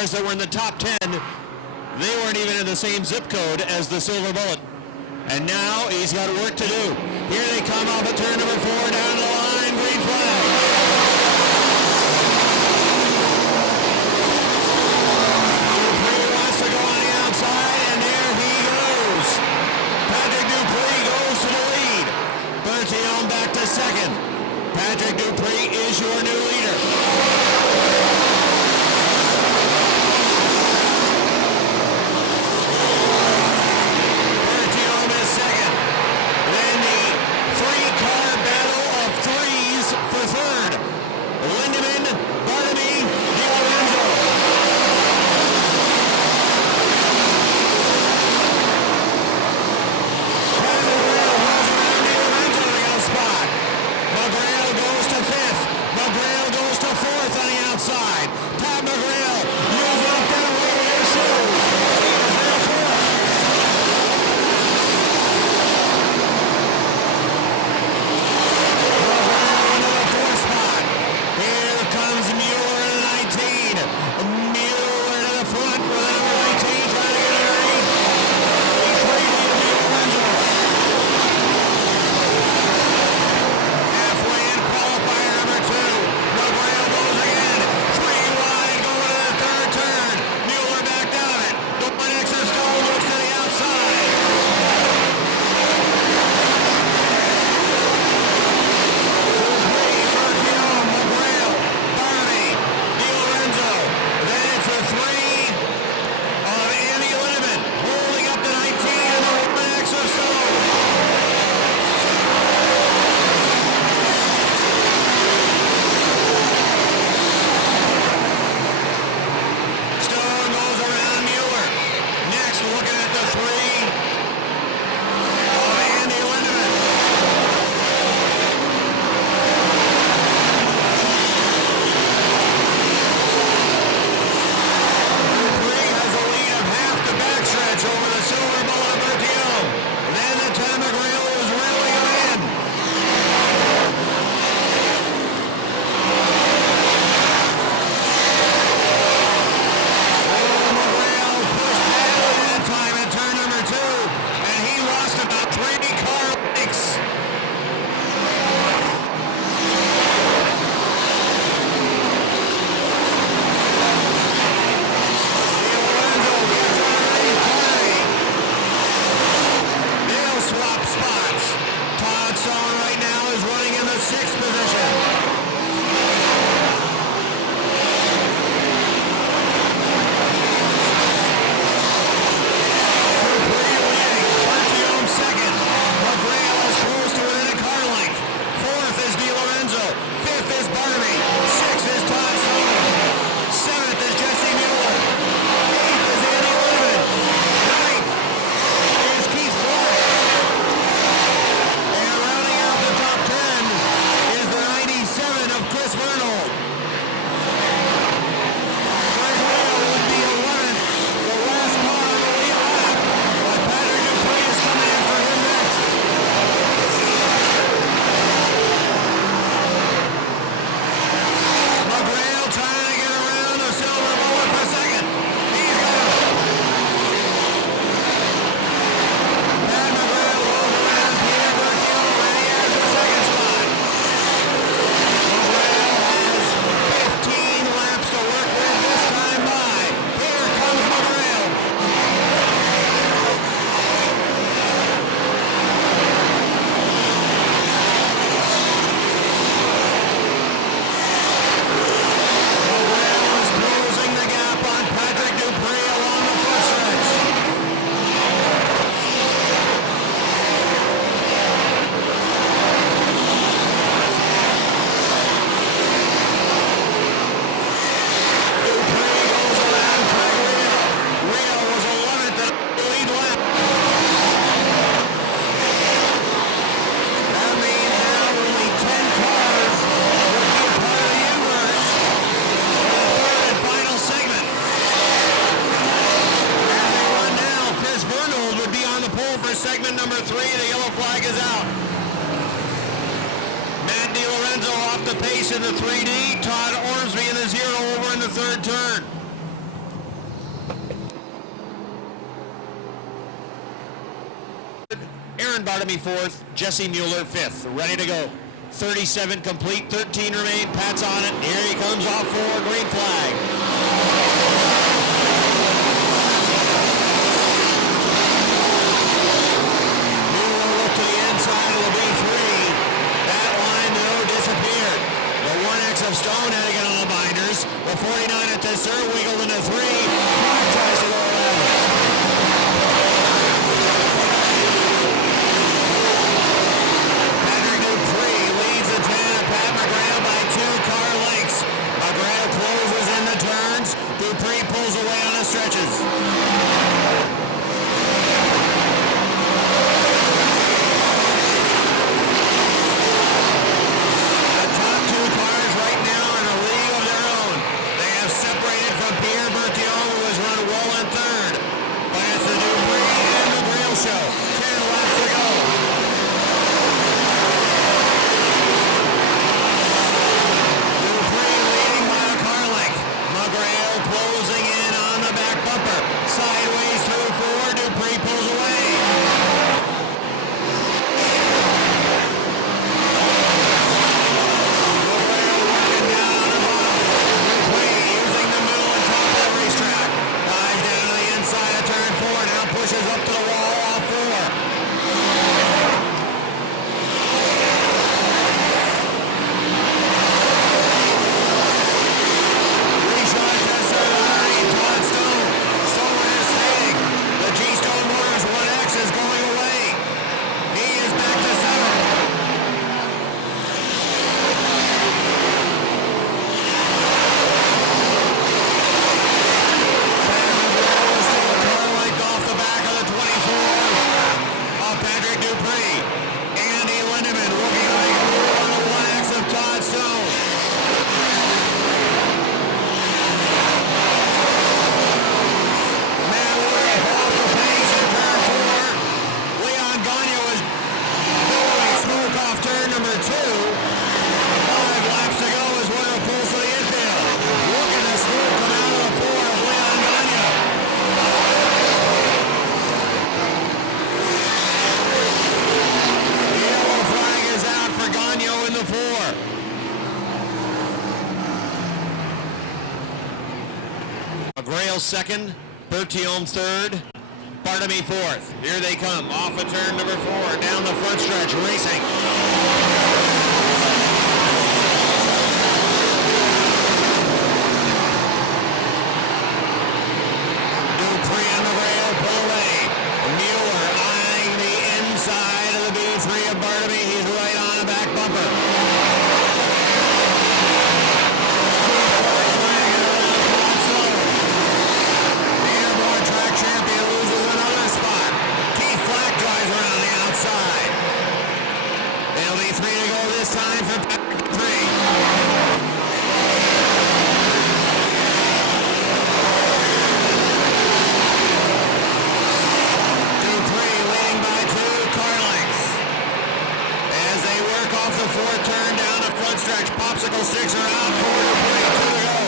cars that were in the top 10, they weren't even in the same zip code as the Silver Bullet. And now he's got work to do. Here they come off of turn number 4 down the line, green flag. Dupree wants to go on the outside, and there he goes. Patrick Dupree goes to the lead. Bertillon back to second. Patrick Dupree is your new leader. Bertillon is second. Then the three-car battle of threes for third. Lindemann, Barnaby, Di Lorenzo. McGrail goes to fifth. McGrail goes to fourth on the outside. Todd McGrail using up that radio show. He is now fourth. McGrail into the fourth spot. Here comes Mueller in the 19. Mueller to the front with the number 19 trying to get it right. He played the Lorenzo. Halfway in qualifier number 2. McGrail goes again. 3 wide going to the third turn. Mueller backed out of it. The one extra stall looks to the outside. Dupree, Bertillon, McGrail, Barnaby, Di Lorenzo. Then it's a 3 of Andy Lindemann holding up the 19 and the one extra stall. Stone goes around Mueller. Next, looking at the 3 of Andy Lindemann. Dupree has a lead of half the backstretch over the Silver Bullet of Bertillon. Then the Todd McGrail was reeling him in. McGrail pushed badly that time at turn number 2, and he lost about 3 car lengths. Di Lorenzo gets underneath Barnaby. They'll swap spots. Todd Stone right now is running in the 6th position. Dupree leading. Bertillon second. McGrail is close to within a car length. 4th is Di Lorenzo. 5th is Barnaby. 6th is Todd Stone. 7th is Jesse Mueller. 8th is Andy Lindemann. 9th is Keith Clark. And rounding out the top 10 is the 97 of Chris Vernold. Greg Whale would be 11th, the last car on the lead lap, but Patrick Dupree is coming after him next. McGrail trying to get around the Silver Bullet for second. He's got him. Pat McGrail goes around Pierre Bertillon, and he has the second spot. McGrail has 15 laps to work with this time by. Here comes McGrail. McGrail is closing the gap on Patrick Dupree along the front stretch. Dupree goes around Craig Rio. Rio was 11th at the lead lap. That means now only 10 cars will be a part of the inverse for the third and final segment. As they run now, Chris Vernold would be on the pole for segment number 3. The yellow flag is out. Matt Di Lorenzo off the pace in the 3D. Todd Ormsby in the 0 over in the third turn. Airborne, Bartamy fourth, Jesse Mueller fifth. Ready to go. 37 complete, 13 remain. Pat's on it. Here he comes off for green flag. Mueller looked to the inside of the B3. That line, though, disappeared. The 1X of Stone had to get on the binders. The 49 at Tesseur wiggled into 3. 5 tries to go around. Dupree pulls away on the stretches. The top two cars right now are in a league of their own. They have separated from Pierre Bertillon, who has run well in third. But it's the Dupree and the Grail show. 10 laps to go. Dupree leading by a car length. McGrail closing in on the back bumper. Sideways through 4. Dupree pulls away. McGrail working down on the bottom. Dupree using the middle and top of the racetrack. Dives down to the inside of turn 4. Now pushes up to the wall off 4. Grail second, Bertillon third, Bartamy fourth. Here they come, off of turn number 4, down the front stretch, racing. Dupree and McGrail pull away. Mueller eyeing the inside of the B3 of Bartamy. He's right on the back bumper. There'll be 3 to go this time for Patrick Dupree. Dupree leading by 2 car lengths. As they work off the 4th turn down the front stretch, popsicle sticks are out for Dupree. 2 to go.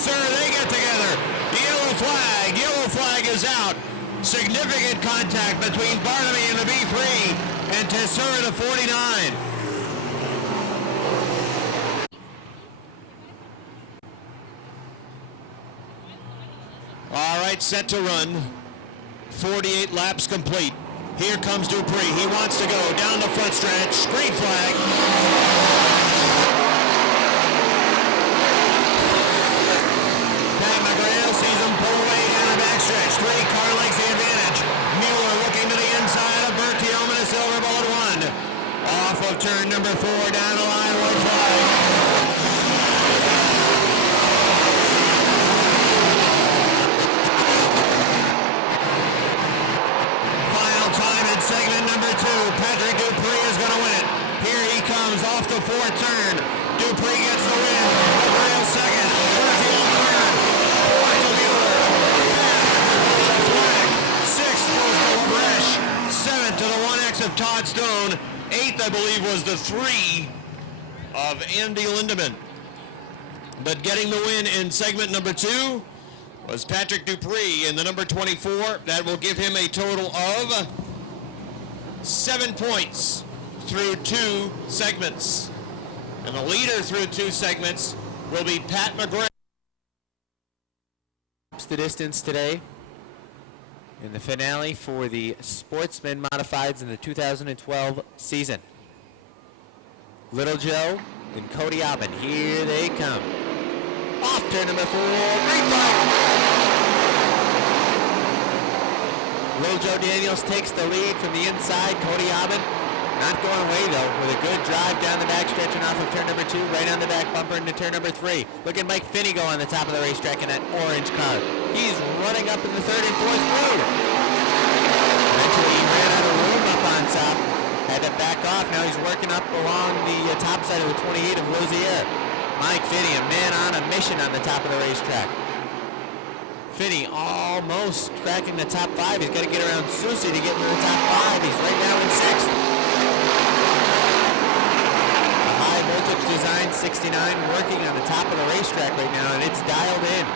They get together. Yellow flag is out. Significant contact between Bartamy and the B3 and Tesseur the 49. All right, set to run. 48 laps complete. Here comes Dupree. He wants to go down the front stretch. Green flag. Sees him pull away down the backstretch. 3 car lengths the advantage. Mueller looking to the inside of Bertillon and a silver bullet 1. Off of turn number 4 down the line, white flag. Final time in segment number 2. Patrick Dupree is going to win it. Here he comes off the 4th turn. Dupree gets the win. McGrail second. Bertillon third. To the 1X of Todd Stone. 8th, I believe, was the 3 of Andy Lindemann. But getting the win in segment number 2 was Patrick Dupree in the number 24. That will give him a total of 7 points through 2 segments. And the leader through 2 segments will be Pat McGrath. The distance today in the finale for the Sportsman Modifieds in the 2012 season. Little Joe and Cody Aubin, here they come. Off turn number 4, great fight! Little Joe Daniels takes the lead from the inside. Cody Aubin not going away though, with a good drive down the back, stretching off of turn number 2, right on the back bumper into turn number 3. Look at Mike Finney go on the top of the racetrack in that orange car. He's running up in the 3rd and 4th row. Eventually he ran out of room up on top, had to back off. Now he's working up along the top side of the 28 of Lozier. Mike Finney, a man on a mission on the top of the racetrack. Finney almost cracking the top 5. He's got to get around Susie to get into the top 5. He's right now in 6th. The high voltage design 69 working on the top of the racetrack right now, and it's dialed in.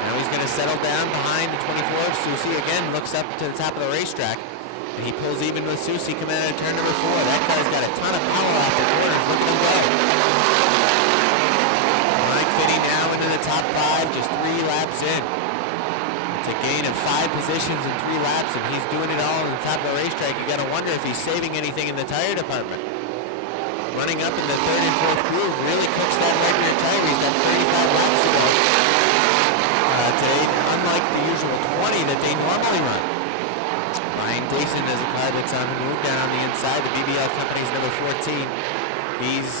Now he's going to settle down behind the 24 of Susie. Again, looks up to the top of the racetrack, and he pulls even with Susie coming out of turn number 4. That guy's got a ton of power off the corners. Look at him go. Mike Finney now into the top 5, just 3 laps in. It's a gain of 5 positions in 3 laps, and he's doing it all on the top of the racetrack. You got to wonder if he's saving anything in the tire department. Running up in the 3rd and 4th groove really cooks that right rear tire. He's got 35 laps to go today, unlike the usual 20 that they normally run. Ryan Gleason is a car that's on the move down on the inside. The BBL Company's number 14. He's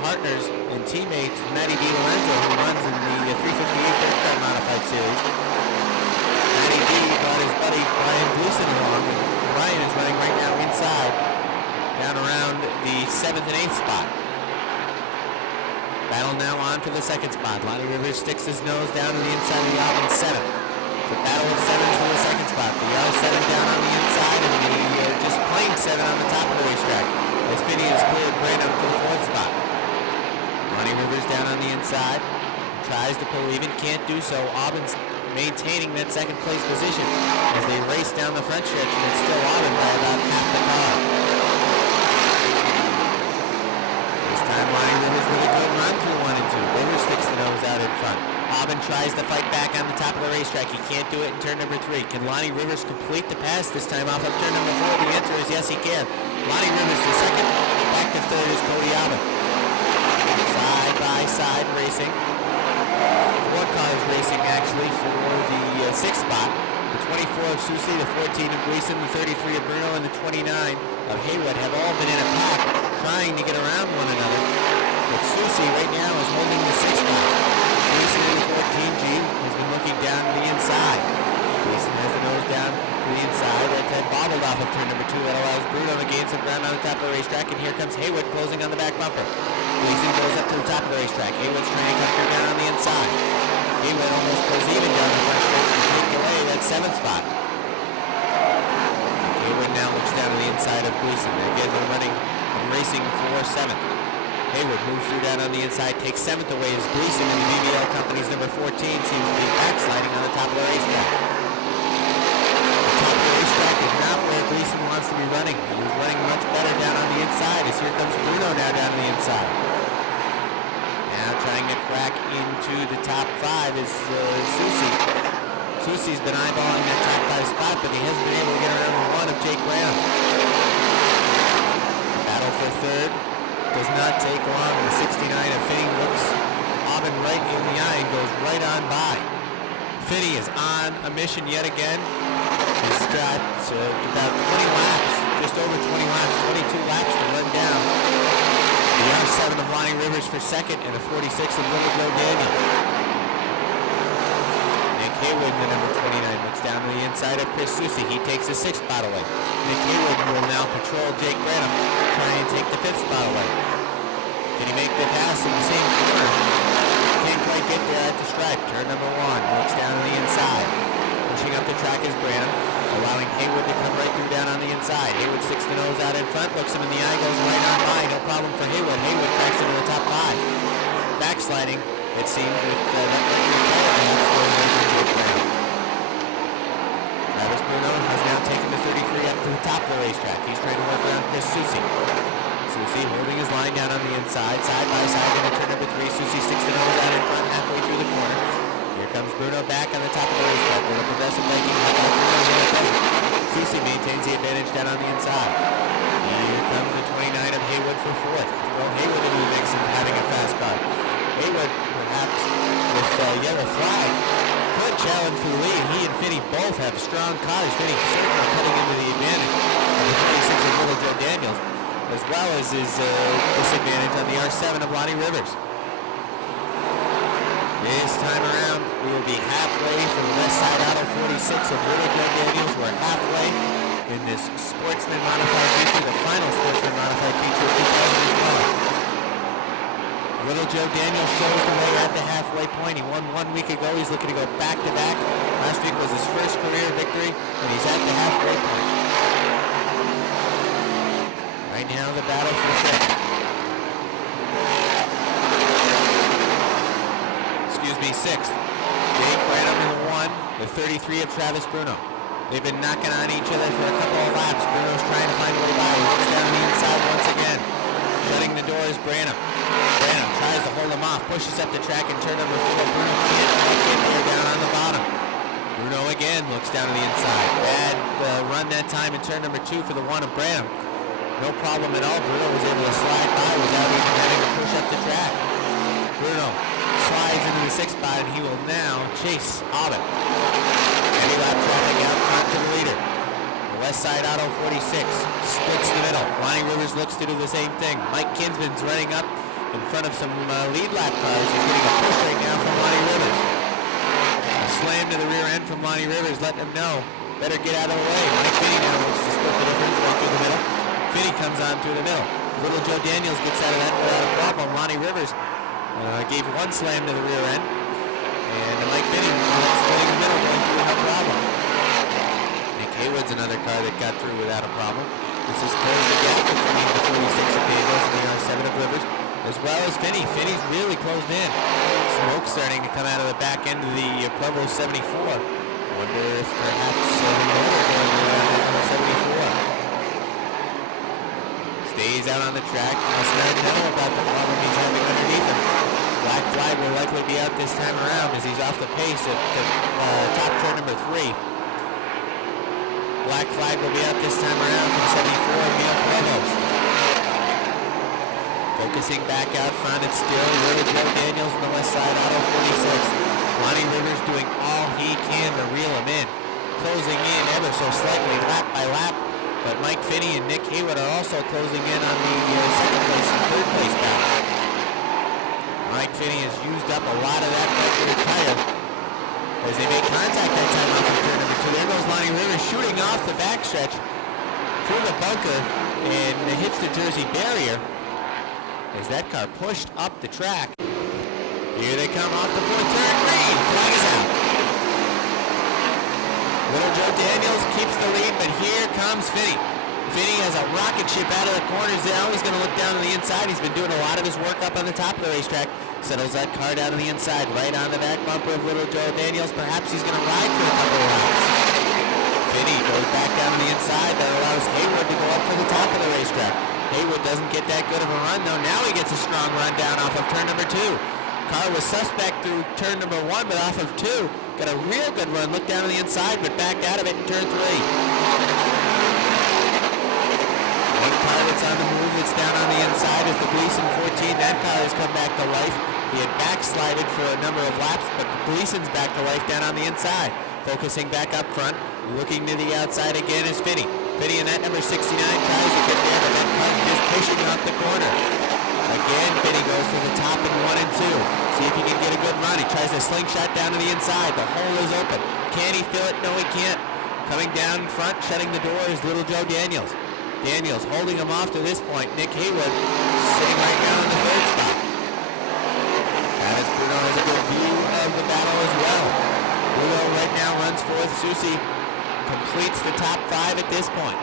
partners and teammates with Matty DiLorenzo, who runs in the 358 Dirt Car Modified Series. Matty D brought his buddy Brian Gleason along, and Brian is running right now inside, down around the 7th and 8th spot. Battle now on for the 2nd spot. Lonnie Rivers sticks his nose down to the inside of the Aubin 7. It's a battle of 7s for the 2nd spot. The R7 down on the inside, and the just plain 7 on the top of the racetrack. As Finney is cleared right up to the 4th spot. Lonnie Rivers down on the inside. Tries to pull even, can't do so. Aubin's maintaining that 2nd place position as they race down the front stretch, and it's still Aubin by about half the car. This time Lonnie Rivers with a good run through 1 and 2. Rivers sticks the nose out in front. Aubin tries to fight back on the top of the racetrack. He can't do it in turn number 3. Can Lonnie Rivers complete the pass this time off of turn number 4? The answer is yes, he can. Lonnie Rivers to 2nd. Back to 3rd is Cody Aubin. Side by side racing. 4 cars racing actually for the 6th spot. The 24 of Susie, the 14 of Gleason, the 33 of Bruno, and the 29 of Haywood have all been in a pack trying to get around one another. But Susie right now is holding the 6th spot. Gleason in the 14G has been looking down to the inside. Gleason has the nose down to the inside. That head bobbled off of turn number 2. That allows Bruno to gain some ground on the top of the racetrack. And here comes Haywood closing on the back bumper. Gleason goes up to the top of the racetrack. Haywood's trying to cut through down on the inside. Haywood almost goes even down the front stretch to take away that 7th spot. Haywood now looks down to the inside of Gleason. Again, they're running and racing for 7th. Haywood moves through down on the inside, takes 7th away as Gleason in the BBL Company's number 14 seems to be backsliding on the top of the racetrack. The top of the racetrack is not where Gleason wants to be running. He was running much better down on the inside as here comes Bruno now down on the inside. Now trying to crack into the top 5 is Susie. Susie's been eyeballing that top 5 spot, but he hasn't been able to get around the 1 of Jake Graham. Battle for 3rd. Does not take long. The 69 of Finney looks Aubin right in the eye and goes right on by. Finney is on a mission yet again. He's got about 20 laps, just over 20 laps, 22 laps to run down. The R7 of Lonnie Rivers for 2nd and the 46 of Little Joe Daniel. Nick Haywood, the number 29, looks down to the inside of Chris Susie. He takes the 6th spot away. Nick Haywood will now patrol Jake Granum, try and take the 5th spot away. Can he make the pass in the same corner? Can't quite get there at the stripe. Turn number 1, looks down to the inside. Pushing up the track is Granum. allowing Haywood to come right through down on the inside. Haywood sticks the nose out in front, looks him in the eye, goes right on by. No problem for Haywood. Haywood cracks into the top 5. Backsliding, it seems, with Travis Bruno has now taken the 33 up to the top of the racetrack. He's trying to work around Chris Susi. Susi holding his line down on the inside, side by side into turn number 3. Susi sticks the nose out in front halfway through the corner. Here comes Bruno back on the top of the racetrack with a progressive braking. Susi maintains the advantage down on the inside. Here comes the 29 of Haywood for 4th. Throw Haywood into the mix and having a fast car. Haywood, perhaps with yellow flag, could challenge for the lead. He and Finney both have strong cars. Finney certainly cutting into the advantage of the 26 of Little Joe Daniels, as well as his disadvantage on the R7 of Lonnie Rivers. This time around, we will be halfway from the West Side Auto 46 of Little Joe Daniels. We're halfway in this Sportsman Modified feature, the final Sportsman Modified feature of 2012. Little Joe Daniels shows the way at the halfway point. He won 1 week ago. He's looking to go back-to-back. Last week was his first career victory, and he's at the halfway point. Right now, the battle for the 5th. Excuse me, 6th. Jake Branham in the 1, the 33 of Travis Bruno. They've been knocking on each other for a couple of laps. Bruno's trying to find a way by. He looks down the inside once again. Shutting the door is Branham. Branham tries to hold him off, pushes up the track in turn number 4. Bruno can't get there down on the bottom. Bruno again looks down to the inside. Bad run that time in turn number 2 for the 1 of Branham. No problem at all. Bruno was able to slide by without even having to push up the track. Bruno slides into the 6th spot, and he will now chase Aubin. Heavy lap traffic out front to the leader. The West Side Auto 46 splits the middle. Lonnie Rivers looks to do the same thing. Mike Kinsman's running up in front of some lead lap cars. He's getting a push right now from Lonnie Rivers. A slam to the rear end from Lonnie Rivers, letting him know, better get out of the way. Mike Finney now looks to split the difference right through the middle. Finney comes on through the middle. Little Joe Daniels gets out of that without a problem. Lonnie Rivers gave 1 slam to the rear end. And Mike Finney splitting the middle, going through no problem. Nick Haywood's another car that got through without a problem. This is closed the gap between the 46 of Daniels and the R7 of Rivers, as well as Finney. Finney's really closed in. Smoke starting to come out of the back end of the Provo 74. Wonder if perhaps the motor going around 74. Stays out on the track. Must not know about the problem he's having underneath him. Black flag will likely be out this time around as he's off the pace at top turn number 3. Black flag will be out this time around from 74 Neil Provost. Focusing back out front, it's still Little Joe Daniels in the West Side Auto 46. Lonnie Rivers doing all he can to reel him in. Closing in ever so slightly, lap by lap. But Mike Finney and Nick Haywood are also closing in on the 2nd place and 3rd place battle. Mike Finney has used up a lot of that regular tire as they make contact that time off of turn number 2. There goes Lonnie Rivers shooting off the backstretch through the bunker and hits the Jersey barrier as that car pushed up the track. Here they come off the 4th turn. Green flag is out. Little Joe Daniels keeps the lead, but here comes Finney. Finney has a rocket ship out of the corners now. He's going to look down to the inside. He's been doing a lot of his work up on the top of the racetrack. Settles that car down to the inside, right on the back bumper of Little Joe Daniels. Perhaps he's going to ride for a couple of laps. Finney goes back down to the inside. That allows Haywood to go up to the top of the racetrack. Haywood doesn't get that good of a run, though. Now he gets a strong run down off of turn number 2. Car was suspect through turn number 1, but off of 2. Got a real good run. Looked down to the inside, but backed out of it in turn 3. One car that's on the move that's down on the inside is the Gleason 14. That car has come back to life. He had backslided for a number of laps, but Gleason's back to life down on the inside. Focusing back up front, looking to the outside again is Finney. Finney in that number 69 tries to get there, but that car is pushing off the corner. Again, Finney goes to the top in 1 and 2. See if he can get a good run. He tries a slingshot down to the inside. The hole is open. Can he fill it? No, he can't. Coming down in front, shutting the door is Little Joe Daniels. Daniels holding him off to this point. Nick Haywood sitting right down in the 3rd spot. Travis Bruno has a good view of the battle as well. Bruno right now runs 4th. Susi completes the top 5 at this point.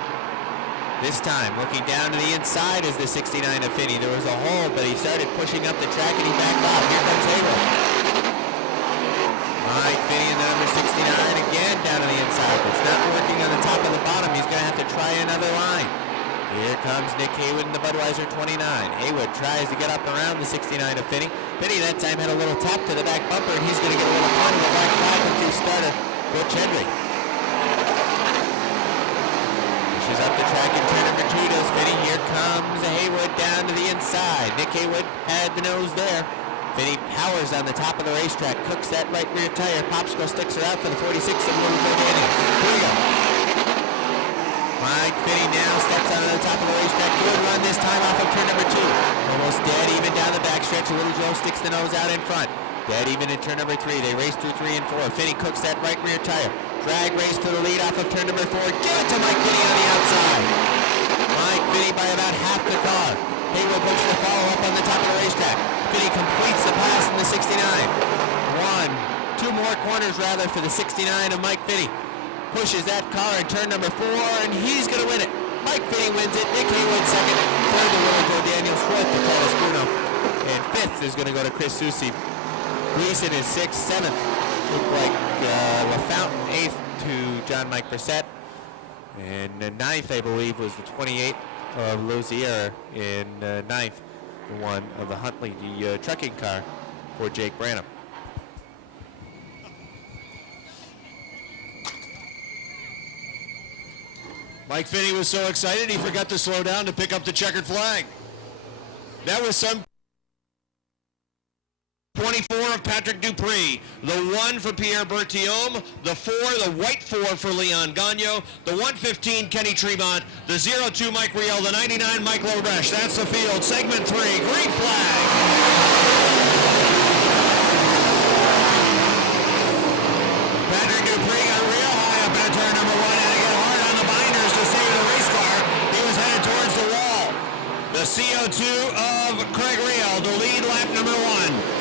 This time, looking down to the inside is the 69 of Finney. There was a hole, but he started pushing up the track and he backed off. Here comes Hayward. Mike Finney in the number 69 again down to the inside. It's not working on the top of the bottom. He's going to have to try another line. Here comes Nick Haywood in the Budweiser 29. Haywood tries to get up around the 69 of Finney. Finney that time had a little tap to the back bumper, and he's going to get a little part of the back 5 into starter, Butch Hendry. Pushes up the track in turn number 2 does Finney. Here comes Haywood down to the inside. Nick Haywood had the nose there. Finney powers on the top of the racetrack, cooks that right rear tire. Popsicle sticks her out for the 46 of Little Joe Daniels. Here we go. Mike Finney now steps out on the top of the racetrack. Good run this time off of turn number 2. Almost dead even down the backstretch. Little Joe sticks the nose out in front. Dead even in turn number 3. They race through 3 and 4. Finney cooks that right rear tire. Drag race to the lead off of turn number 4. Give it to Mike Finney on the outside. Mike Finney by about half the car. Haywood looks to follow up on the top of the racetrack. Finney completes the pass in the 69. 2 more corners rather for the 69 of Mike Finney. Pushes that car in turn number 4, and he's going to win it. Mike Finney wins it. Nick Haywood second. Third to Little Joe Daniels. Fourth to Carlos Bruno. And 5th is going to go to Chris Susi. Gleason is 6th. 7th looked like LaFountain. 8th to John Mike Brissett. And 9th, I believe, was the 28th of Lozier. In 9th, the one of the Huntley, the trucking car for Jake Branham. Mike Finney was so excited he forgot to slow down to pick up the checkered flag. That was some 24 of Patrick Dupree, the 1 for Pierre Berthiaume, the 4, the white 4 for Leon Gagnon, the 115 Kenny Tremont, the 02 Mike Riel, the 99 Mike Lobrecht. That's the field. Segment 3, green flag. Patrick Dupree got real high up in turn number 1 and got hard on the binders to save the race car. He was headed towards the wall. The CO2 of Craig Riel to lead lap number 1.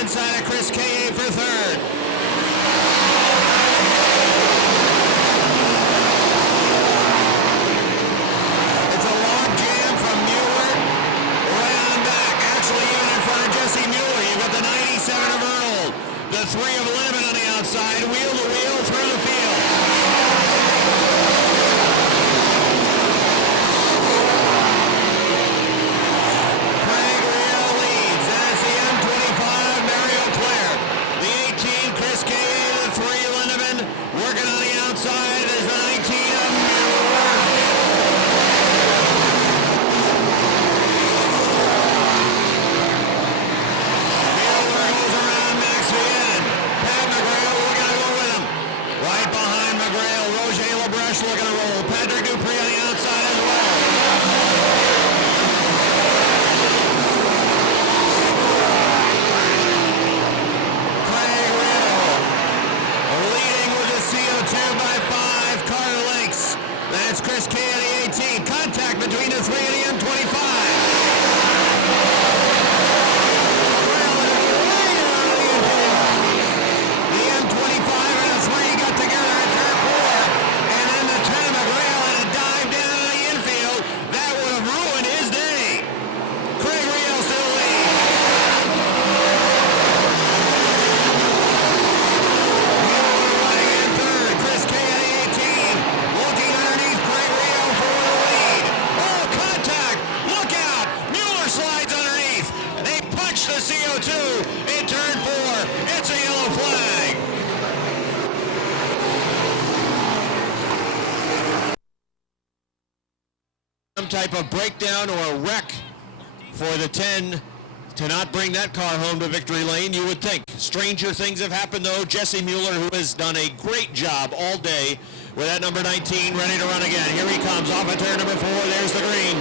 Inside of Chris K.A. for 3rd. It's a log jam from Mueller right on back. Actually, even in front of Jesse Mueller, you've got the 97 of Earl, the 3 of Linneman on the outside, wheel to wheel through the field. Looking to roll. Patrick Dupree on the outside as well. Craig Riddle leading with the CO2 by 5 car lengths. That's Chris K at the 18. Contact between the 3 and the M25. The M25 and the 3 got together in turn 4. In turn 4, it's a yellow flag. Some type of breakdown or wreck for the 10 to not bring that car home to victory lane, you would think. Stranger things have happened though. Jesse Mueller, who has done a great job all day with that number 19 ready to run again. Here he comes off of turn number 4. There's the green.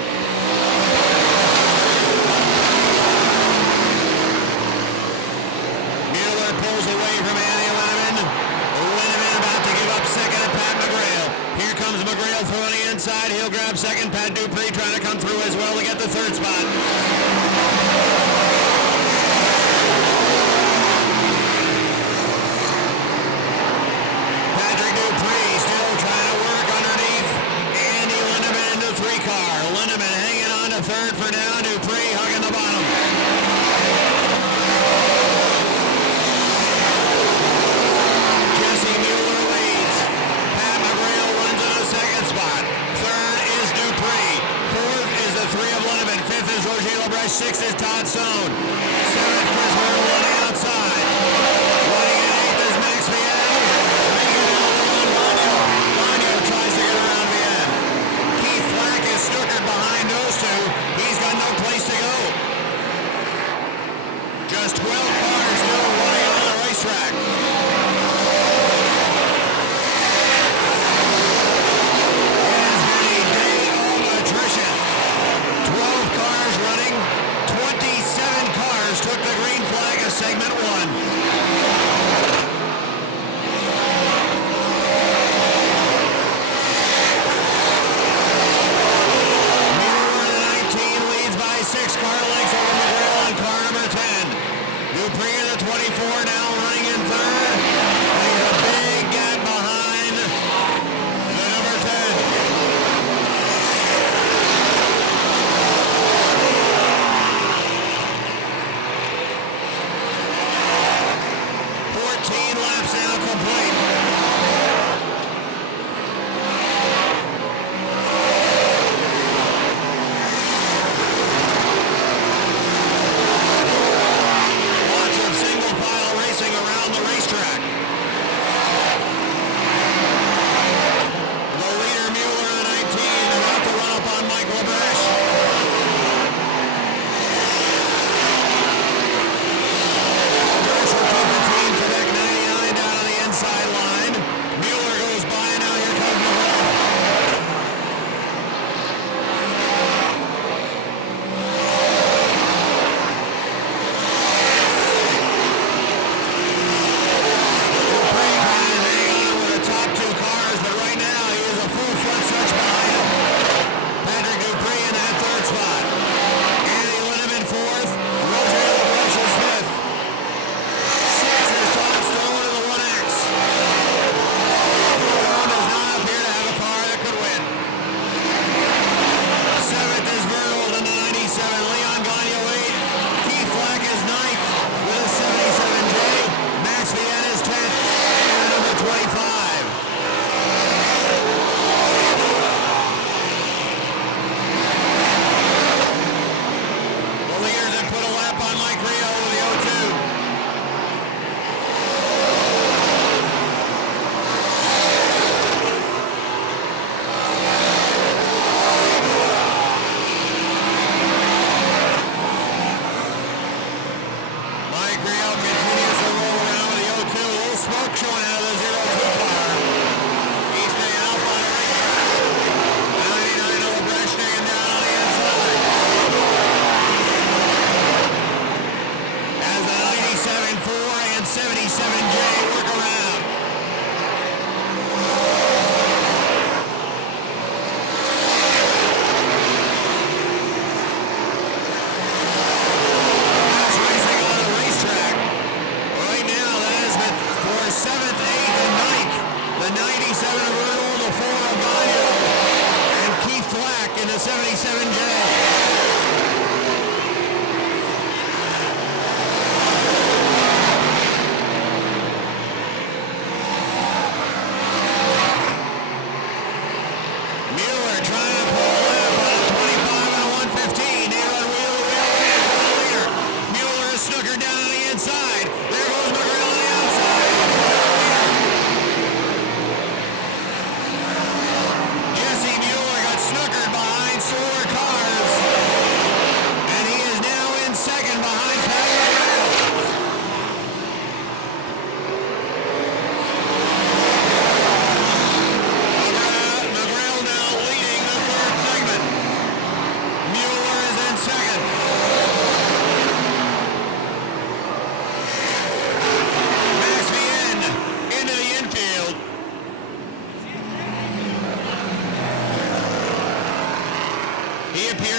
Pulls away from Andy Linneman. Linneman about to give up second to Pat McGrail. Here comes second. Pat Dupree trying to come through as well to get the third spot. Patrick Dupree still trying to work underneath Andy Lindemann into three-car. Lindemann hanging on to third for now. Dupree hugging the bottom. Jesse Mueller leads. Pat McGrail runs in the second spot. Third is Dupree. Fourth is the three of Lindemann. Fifth is Roger Lebrecht. Sixth is Todd Sohn. Seventh, Chris Merrill on the outside. Running in eighth is Max Vienne. Making it all around Bonio. Bonio tries to get around Vienne. Keith Flack is snookered behind those two. He's got no place to go. Just 12 cars still running on the racetrack. Attrition. 12 cars running, 27 cars took the green flag as segment one. Mueller in the 19 leads by 6 car lengths over McGrail on car number 10. Dupree in the 24 now running in third. He's a big gap behind the number 10.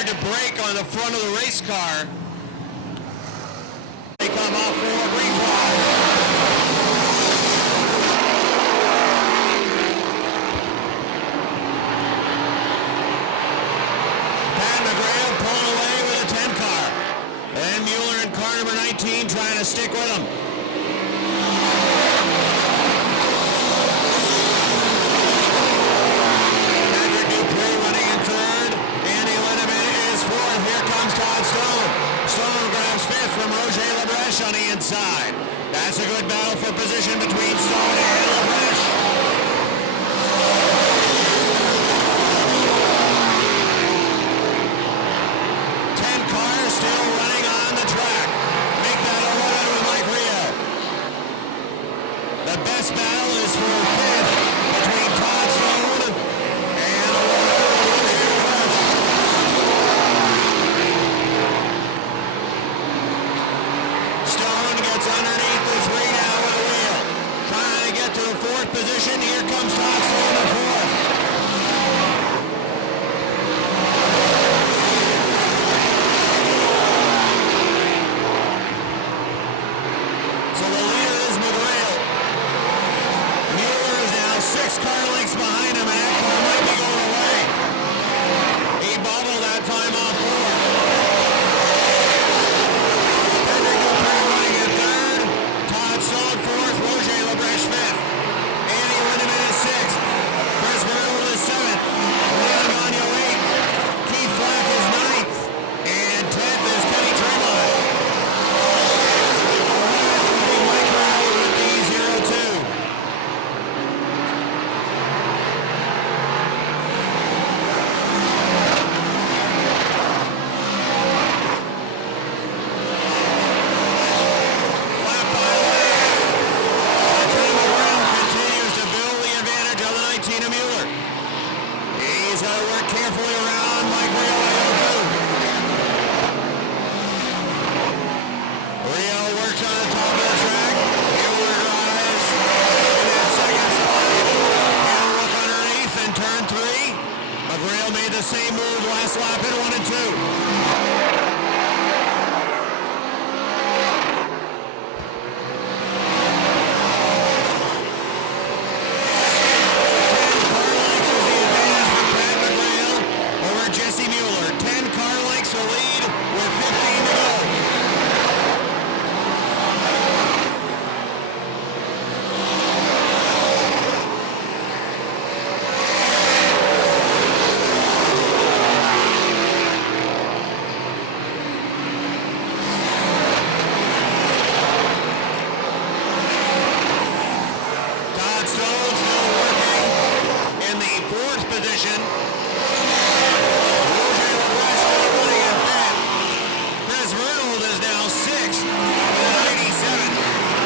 hard to break on the front of the race car. They come off for a green flag. Pat McGrail pulling away with a 10 car. And Mueller in car number 19 trying to stick with him. From Roger Labreche on the inside. That's a good battle for position between Stone and Labreche. Ten cars still running on the track. Make that a run with Mike Rio. The best battle is for fifth between Todd Stone and Roger Labreche. Stone gets underneath the three now with a wheel. Trying to get to the fourth position. Here comes Todd Stone in fourth. So the leader is McGrail. Mueller is now 6 car lengths behind him, and that car might be going away. He bobbled that time off four. Stone fourth, Roger Labreche fifth. Andy Lindemann is sixth. Chris Vernold is seventh. Leon Gagnon eighth. Keith Flack is ninth. And 10th is Kenny Tremont. Mike Rowell with the 0-2. Lap by lap. Continues to build the advantage of the 19 of Mueller. He's got to work carefully around Mike Rio too. Rio works on the top of the track. Mueller drives in that second spot. He'll look underneath in turn 3. McGrail made the same move last lap in 1 and 2. Jesse Mueller, 10 car lengths to lead with 15 to go. Todd Stone still working in the 4th position. Chris Vernold is now 6th with a 97.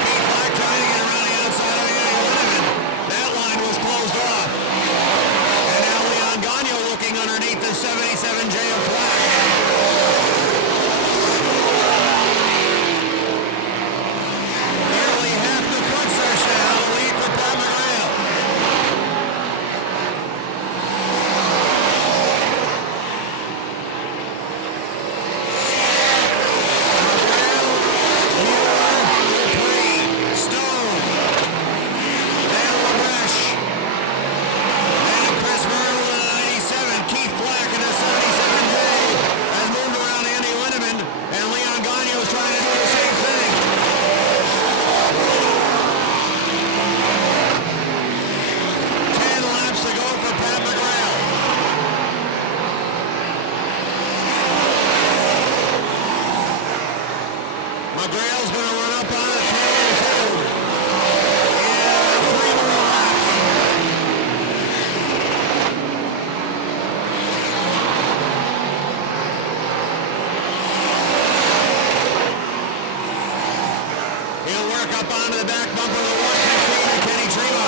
Keith Black trying to get around the outside of Andy Lindemann. That line was closed off. And now Leon Gagnon looking underneath the 77 J.M. Flack. Nearly half the front stretch now to lead for Pat McGrail. McGrail's going to run up on it. And 3 more laps. He'll work up onto the back bumper of the 115 and Kenny Tremont.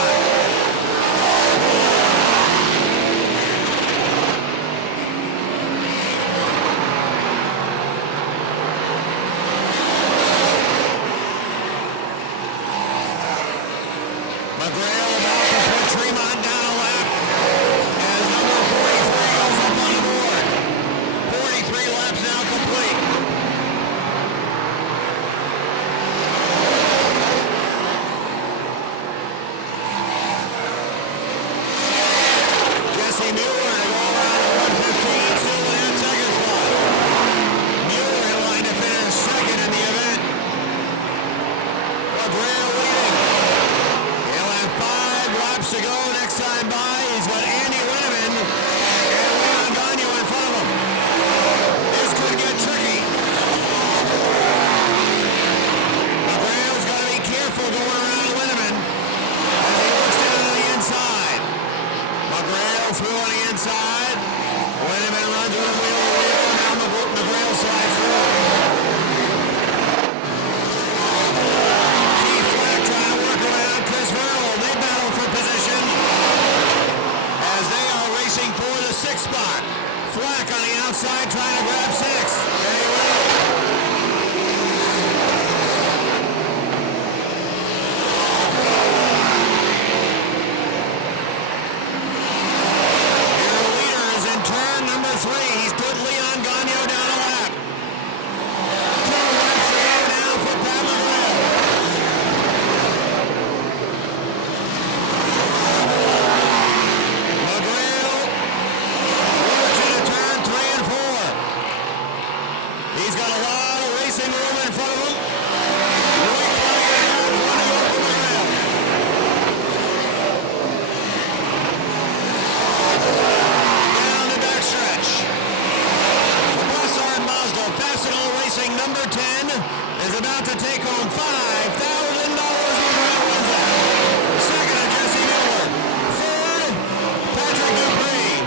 racing room in front of them. White flag out, one to go from the rail. Down the backstretch. The Bossard Mazda Fastenal Racing number 10 is about to take home $5,000 on round one lap. Second, Jesse Miller. Third, Patrick Dupree.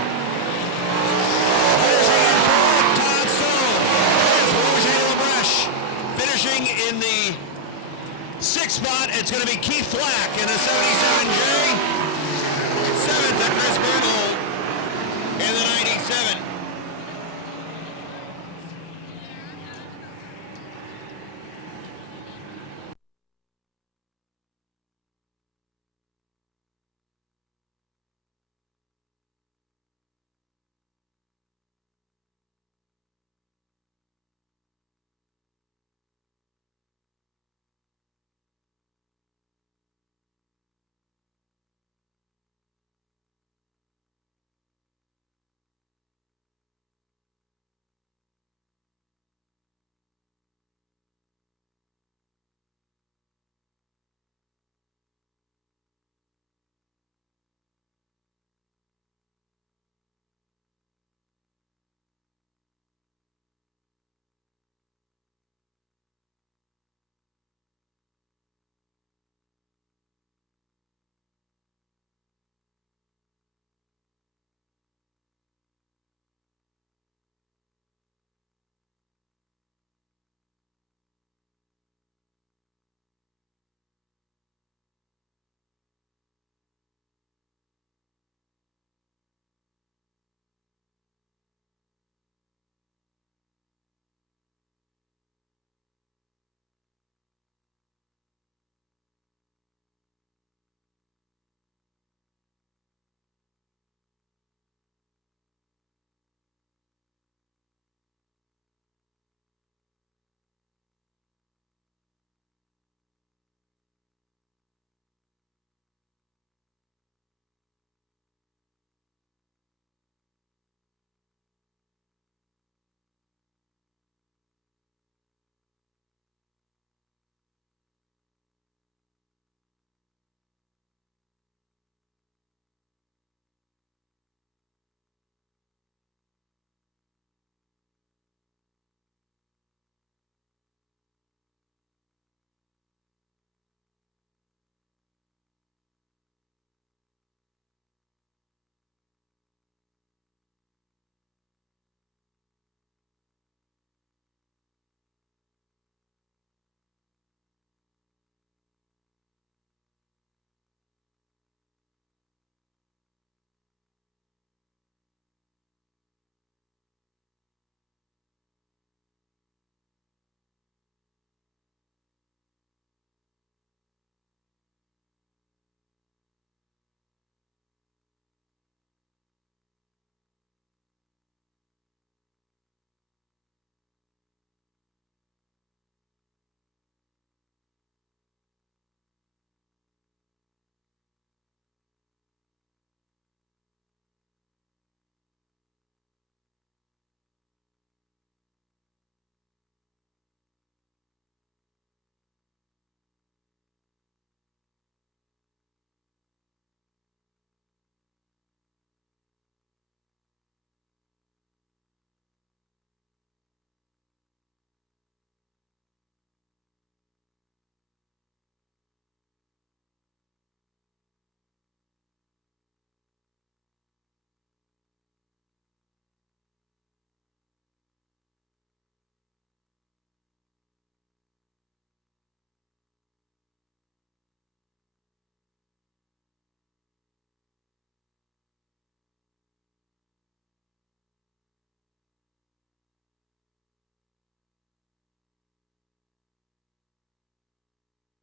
Finishing in fourth, Todd Stone. Fifth, Roger LaBreche. Finishing in the sixth spot, it's going to be Keith Flack in the 77J. Seventh, Chris Bergold in the 97.